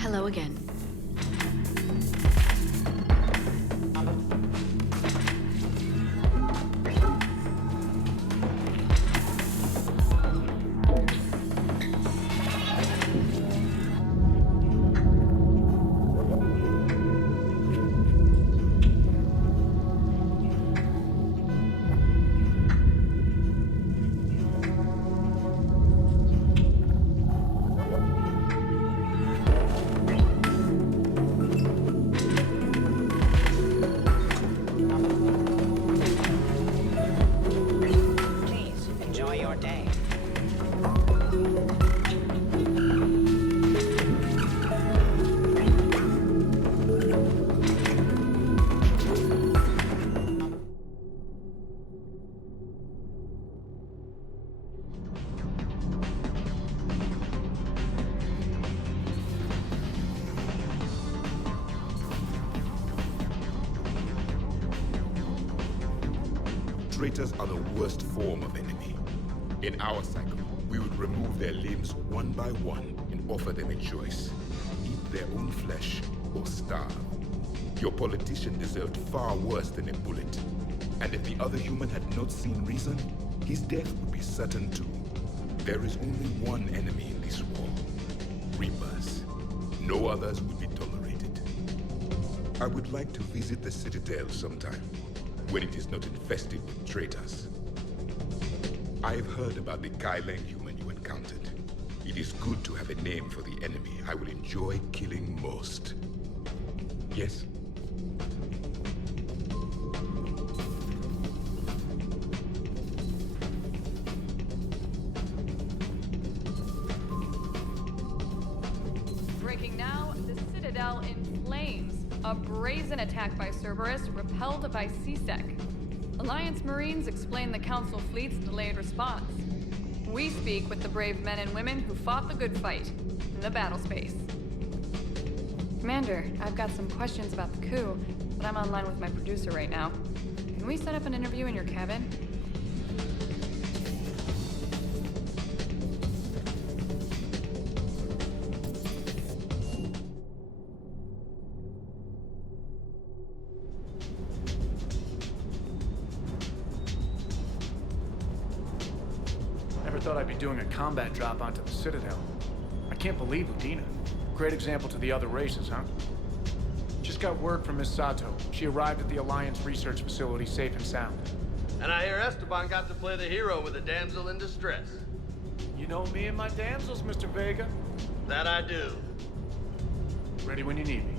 Hello again. Traitors are the worst form of enemy. In our cycle, we would remove their limbs one by one and offer them a choice. Eat their own flesh or starve. Your politician deserved far worse than a bullet. And if the other human had not seen reason, his death would be certain too. There is only one enemy in this war. Reapers. No others would be tolerated. I would like to visit the Citadel sometime, when it is not infested with traitors. I've heard about the Kyleng human you encountered. It is good to have a name for the enemy I will enjoy killing most. Yes? Breaking now, the Citadel in flames. A brazen attack by Cerberus, repelled by CSEC. Alliance Marines explain the Council fleet's delayed response. We speak with the brave men and women who fought the good fight in the battle space. Commander, I've got some questions about the coup, but I'm online with my producer right now. Can we set up an interview in your cabin? Never thought I'd be doing a combat drop onto the Citadel. I can't believe Udina. Great example to the other races, huh? Just got word from Miss Sato. She arrived at the Alliance research facility safe and sound. And I hear Esteban got to play the hero with a damsel in distress. You know me and my damsels, Mr. Vega. That I do. Ready when you need me.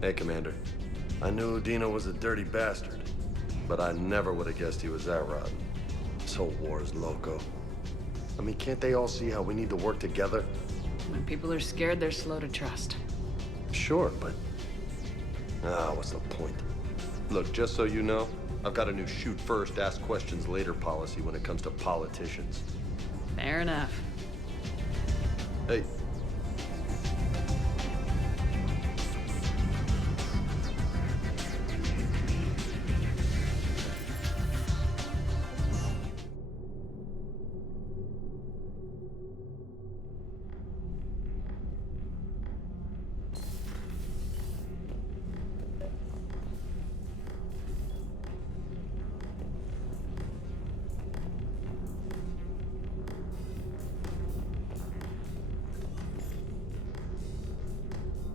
Hey, Commander. I knew Udina was a dirty bastard, but I never would have guessed he was that rotten. This whole war is loco. I mean, can't they all see how we need to work together? When people are scared, they're slow to trust. Sure, but... what's the point? Look, just so you know, I've got a new shoot first, ask questions later policy when it comes to politicians. Fair enough. Hey.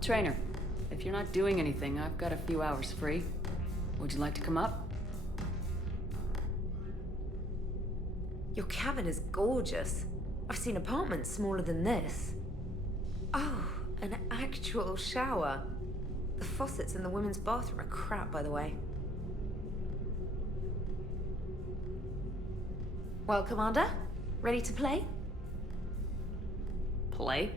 Trainer, if you're not doing anything, I've got a few hours free. Would you like to come up? Your cabin is gorgeous. I've seen apartments smaller than this. Oh, an actual shower. The faucets in the women's bathroom are crap, by the way. Well, Commander, ready to play? Play?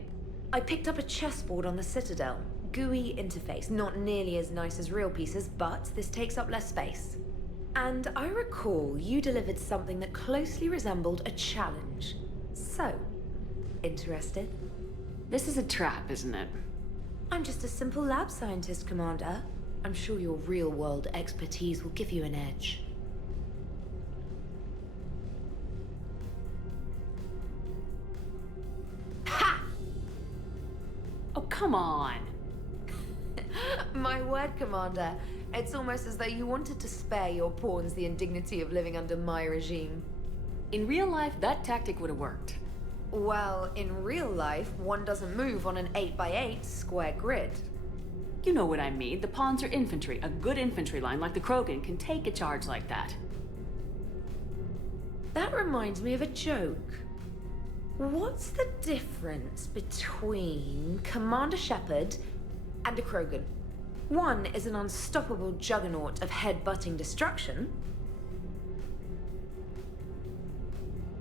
I picked up a chessboard on the Citadel. GUI interface, not nearly as nice as real pieces, but this takes up less space. And I recall you delivered something that closely resembled a challenge. So, interested? This is a trap, isn't it? I'm just a simple lab scientist, Commander. I'm sure your real-world expertise will give you an edge. Oh, come on. My word, Commander. It's almost as though you wanted to spare your pawns the indignity of living under my regime. In real life, that tactic would have worked. Well, in real life, one doesn't move on an 8x8 square grid. You know what I mean. The pawns are infantry. A good infantry line like the Krogan can take a charge like that. That reminds me of a joke. What's the difference between Commander Shepard and a Krogan? One is an unstoppable juggernaut of head-butting destruction.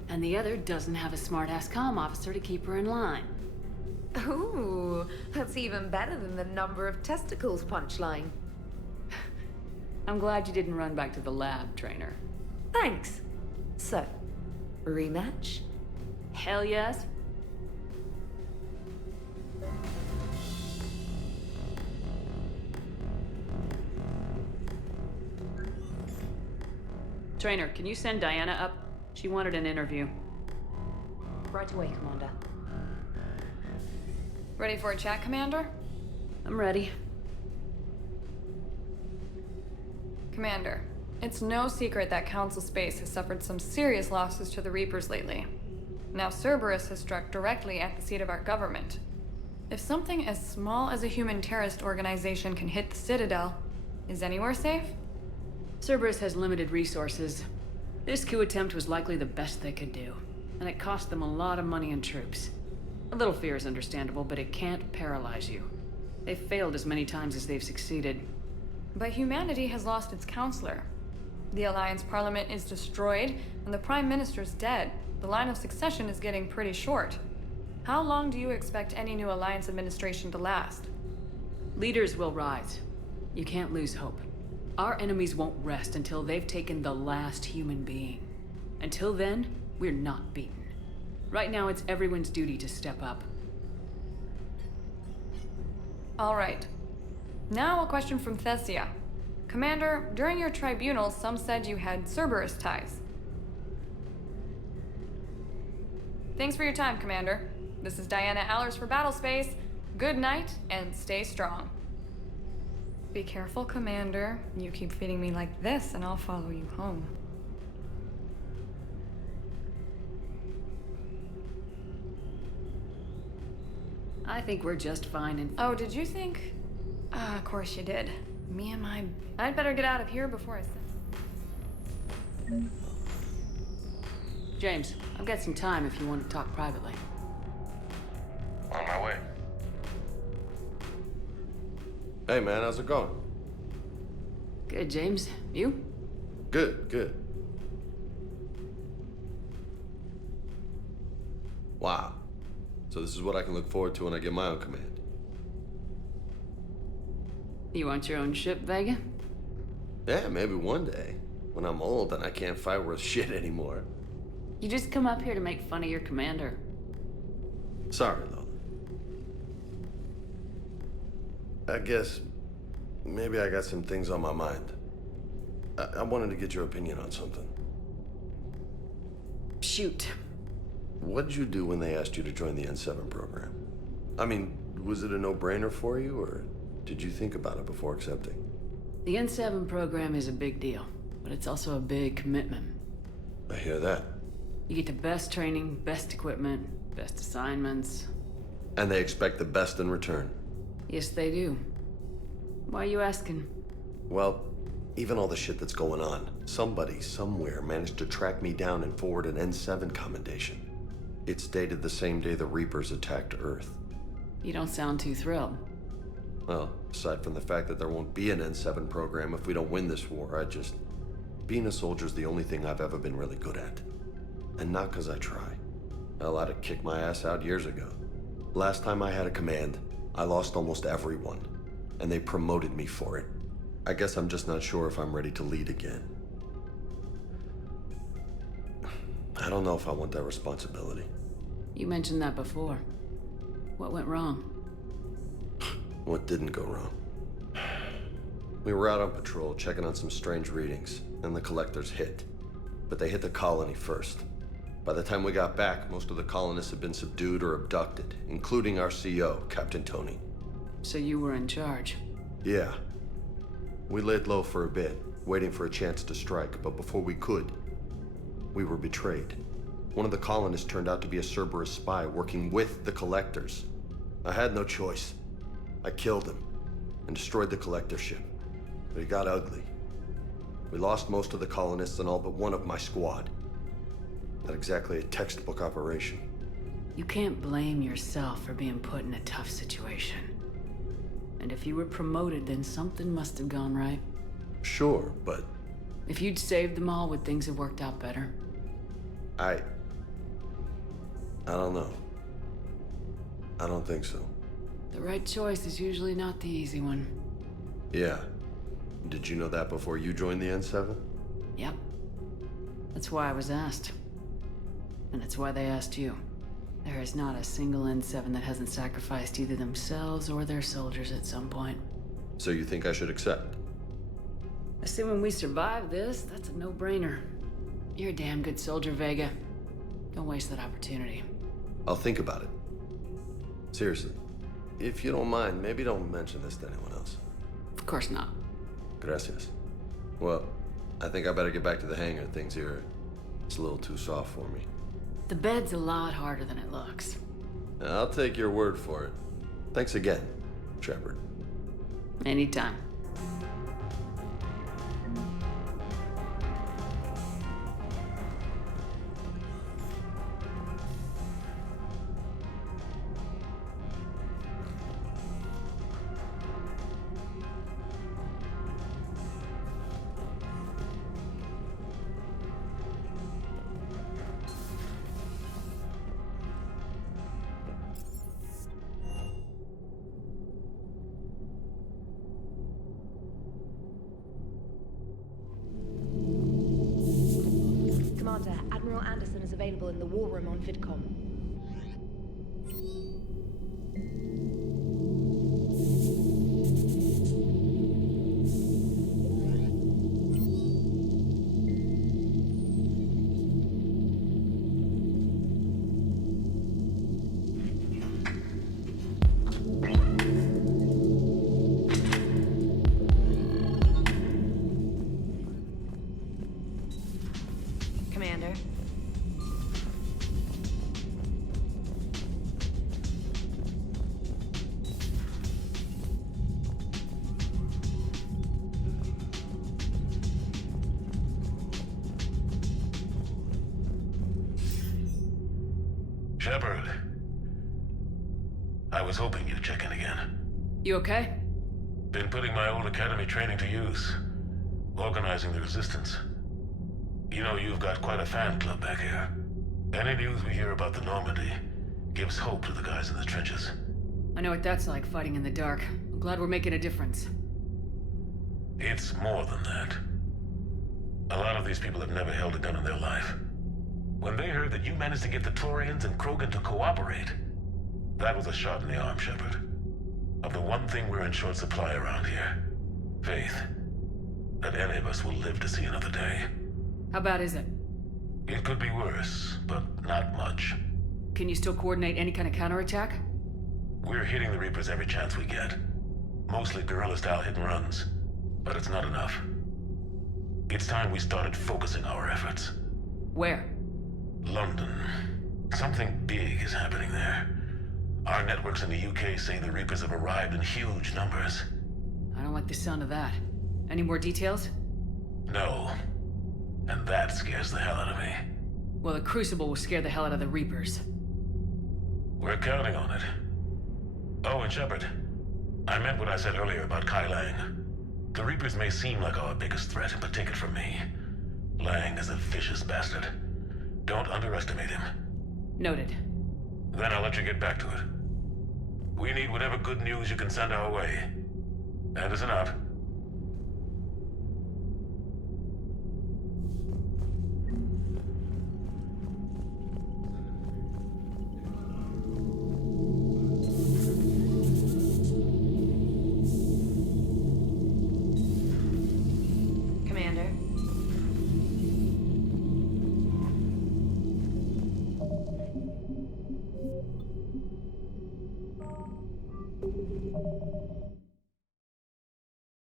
And the other doesn't have a smart-ass comm officer to keep her in line. Ooh, that's even better than the number of testicles punchline. I'm glad you didn't run back to the lab, trainer. Thanks. So, rematch? Hell yes. Trainer, can you send Diana up? She wanted an interview. Right away, Commander. Ready for a chat, Commander? I'm ready. Commander, it's no secret that Council Space has suffered some serious losses to the Reapers lately. Now Cerberus has struck directly at the seat of our government. If something as small as a human terrorist organization can hit the Citadel, is anywhere safe? Cerberus has limited resources. This coup attempt was likely the best they could do, and it cost them a lot of money and troops. A little fear is understandable, but it can't paralyze you. They've failed as many times as they've succeeded. But humanity has lost its counselor. The Alliance Parliament is destroyed, and the Prime Minister's dead. The line of succession is getting pretty short. How long do you expect any new Alliance administration to last? Leaders will rise. You can't lose hope. Our enemies won't rest until they've taken the last human being. Until then, we're not beaten. Right now, it's everyone's duty to step up. All right. Now a question from Thessia. Commander, during your tribunal, some said you had Cerberus ties. Thanks for your time, Commander. This is Diana Allers for Battlespace. Good night, and stay strong. Be careful, Commander. You keep feeding me like this, and I'll follow you home. I think we're just fine and... Oh, did you think? Of course you did. Me and my... I'd better get out of here before I... James, I've got some time if you want to talk privately. On my way. Hey man, how's it going? Good, James. You? Good, good. Wow. So this is what I can look forward to when I get my own command. You want your own ship, Vega? Yeah, maybe one day. When I'm old and I can't fight worth shit anymore. You just come up here to make fun of your commander. Sorry, Lola. I guess maybe I got some things on my mind. I wanted to get your opinion on something. Shoot. What did you do when they asked you to join the N7 program? I mean, was it a no-brainer for you, or did you think about it before accepting? The N7 program is a big deal, but it's also a big commitment. I hear that. You get the best training, best equipment, best assignments. And they expect the best in return. Yes, they do. Why are you asking? Well, even all the shit that's going on, somebody somewhere managed to track me down and forward an N7 commendation. It's dated the same day the Reapers attacked Earth. You don't sound too thrilled. Well, aside from the fact that there won't be an N7 program if we don't win this war, being a soldier's the only thing I've ever been really good at. And not because I try. Hell, I'd have kicked my ass out years ago. Last time I had a command, I lost almost everyone. And they promoted me for it. I guess I'm just not sure if I'm ready to lead again. I don't know if I want that responsibility. You mentioned that before. What went wrong? What didn't go wrong? We were out on patrol, checking on some strange readings, and the collectors hit. But they hit the colony first. By the time we got back, most of the colonists had been subdued or abducted, including our CO, Captain Tony. So you were in charge? Yeah. We laid low for a bit, waiting for a chance to strike, but before we could, we were betrayed. One of the colonists turned out to be a Cerberus spy working with the Collectors. I had no choice. I killed him and destroyed the Collector ship. But it got ugly. We lost most of the colonists and all but one of my squad. Not exactly a textbook operation. You can't blame yourself for being put in a tough situation. And if you were promoted, then something must have gone right. Sure, but... If you'd saved them all, would things have worked out better? I don't know. I don't think so. The right choice is usually not the easy one. Yeah. Did you know that before you joined the N7? Yep. That's why I was asked. And it's why they asked you. There is not a single N7 that hasn't sacrificed either themselves or their soldiers at some point. So you think I should accept? Assuming we survive this, that's a no-brainer. You're a damn good soldier, Vega. Don't waste that opportunity. I'll think about it. Seriously. If you don't mind, maybe don't mention this to anyone else. Of course not. Gracias. Well, I think I better get back to the hangar. Things here, it's a little too soft for me. The bed's a lot harder than it looks. I'll take your word for it. Thanks again, Shepard. Anytime. Admiral Anderson is available in the war room on VidCom. Commander. Shepard. I was hoping you'd check in again. You okay? Been putting my old academy training to use. Organizing the resistance. You know, you've got quite a fan club back here. Any news we hear about the Normandy gives hope to the guys in the trenches. I know what that's like, fighting in the dark. I'm glad we're making a difference. It's more than that. A lot of these people have never held a gun in their life. When they heard that you managed to get the Torians and Krogan to cooperate, that was a shot in the arm, Shepard. Of the one thing we're in short supply around here. Faith. That any of us will live to see another day. How bad is it? It could be worse, but not much. Can you still coordinate any kind of counterattack? We're hitting the Reapers every chance we get. Mostly guerrilla-style hit-and-runs. But it's not enough. It's time we started focusing our efforts. Where? London. Something big is happening there. Our networks in the UK say the Reapers have arrived in huge numbers. I don't like the sound of that. Any more details? No. And that scares the hell out of me. Well, the Crucible will scare the hell out of the Reapers. We're counting on it. Oh, and Shepard, I meant what I said earlier about Kai Lang. The Reapers may seem like our biggest threat, but take it from me. Lang is a vicious bastard. Don't underestimate him. Noted. Then I'll let you get back to it. We need whatever good news you can send our way. Anderson out.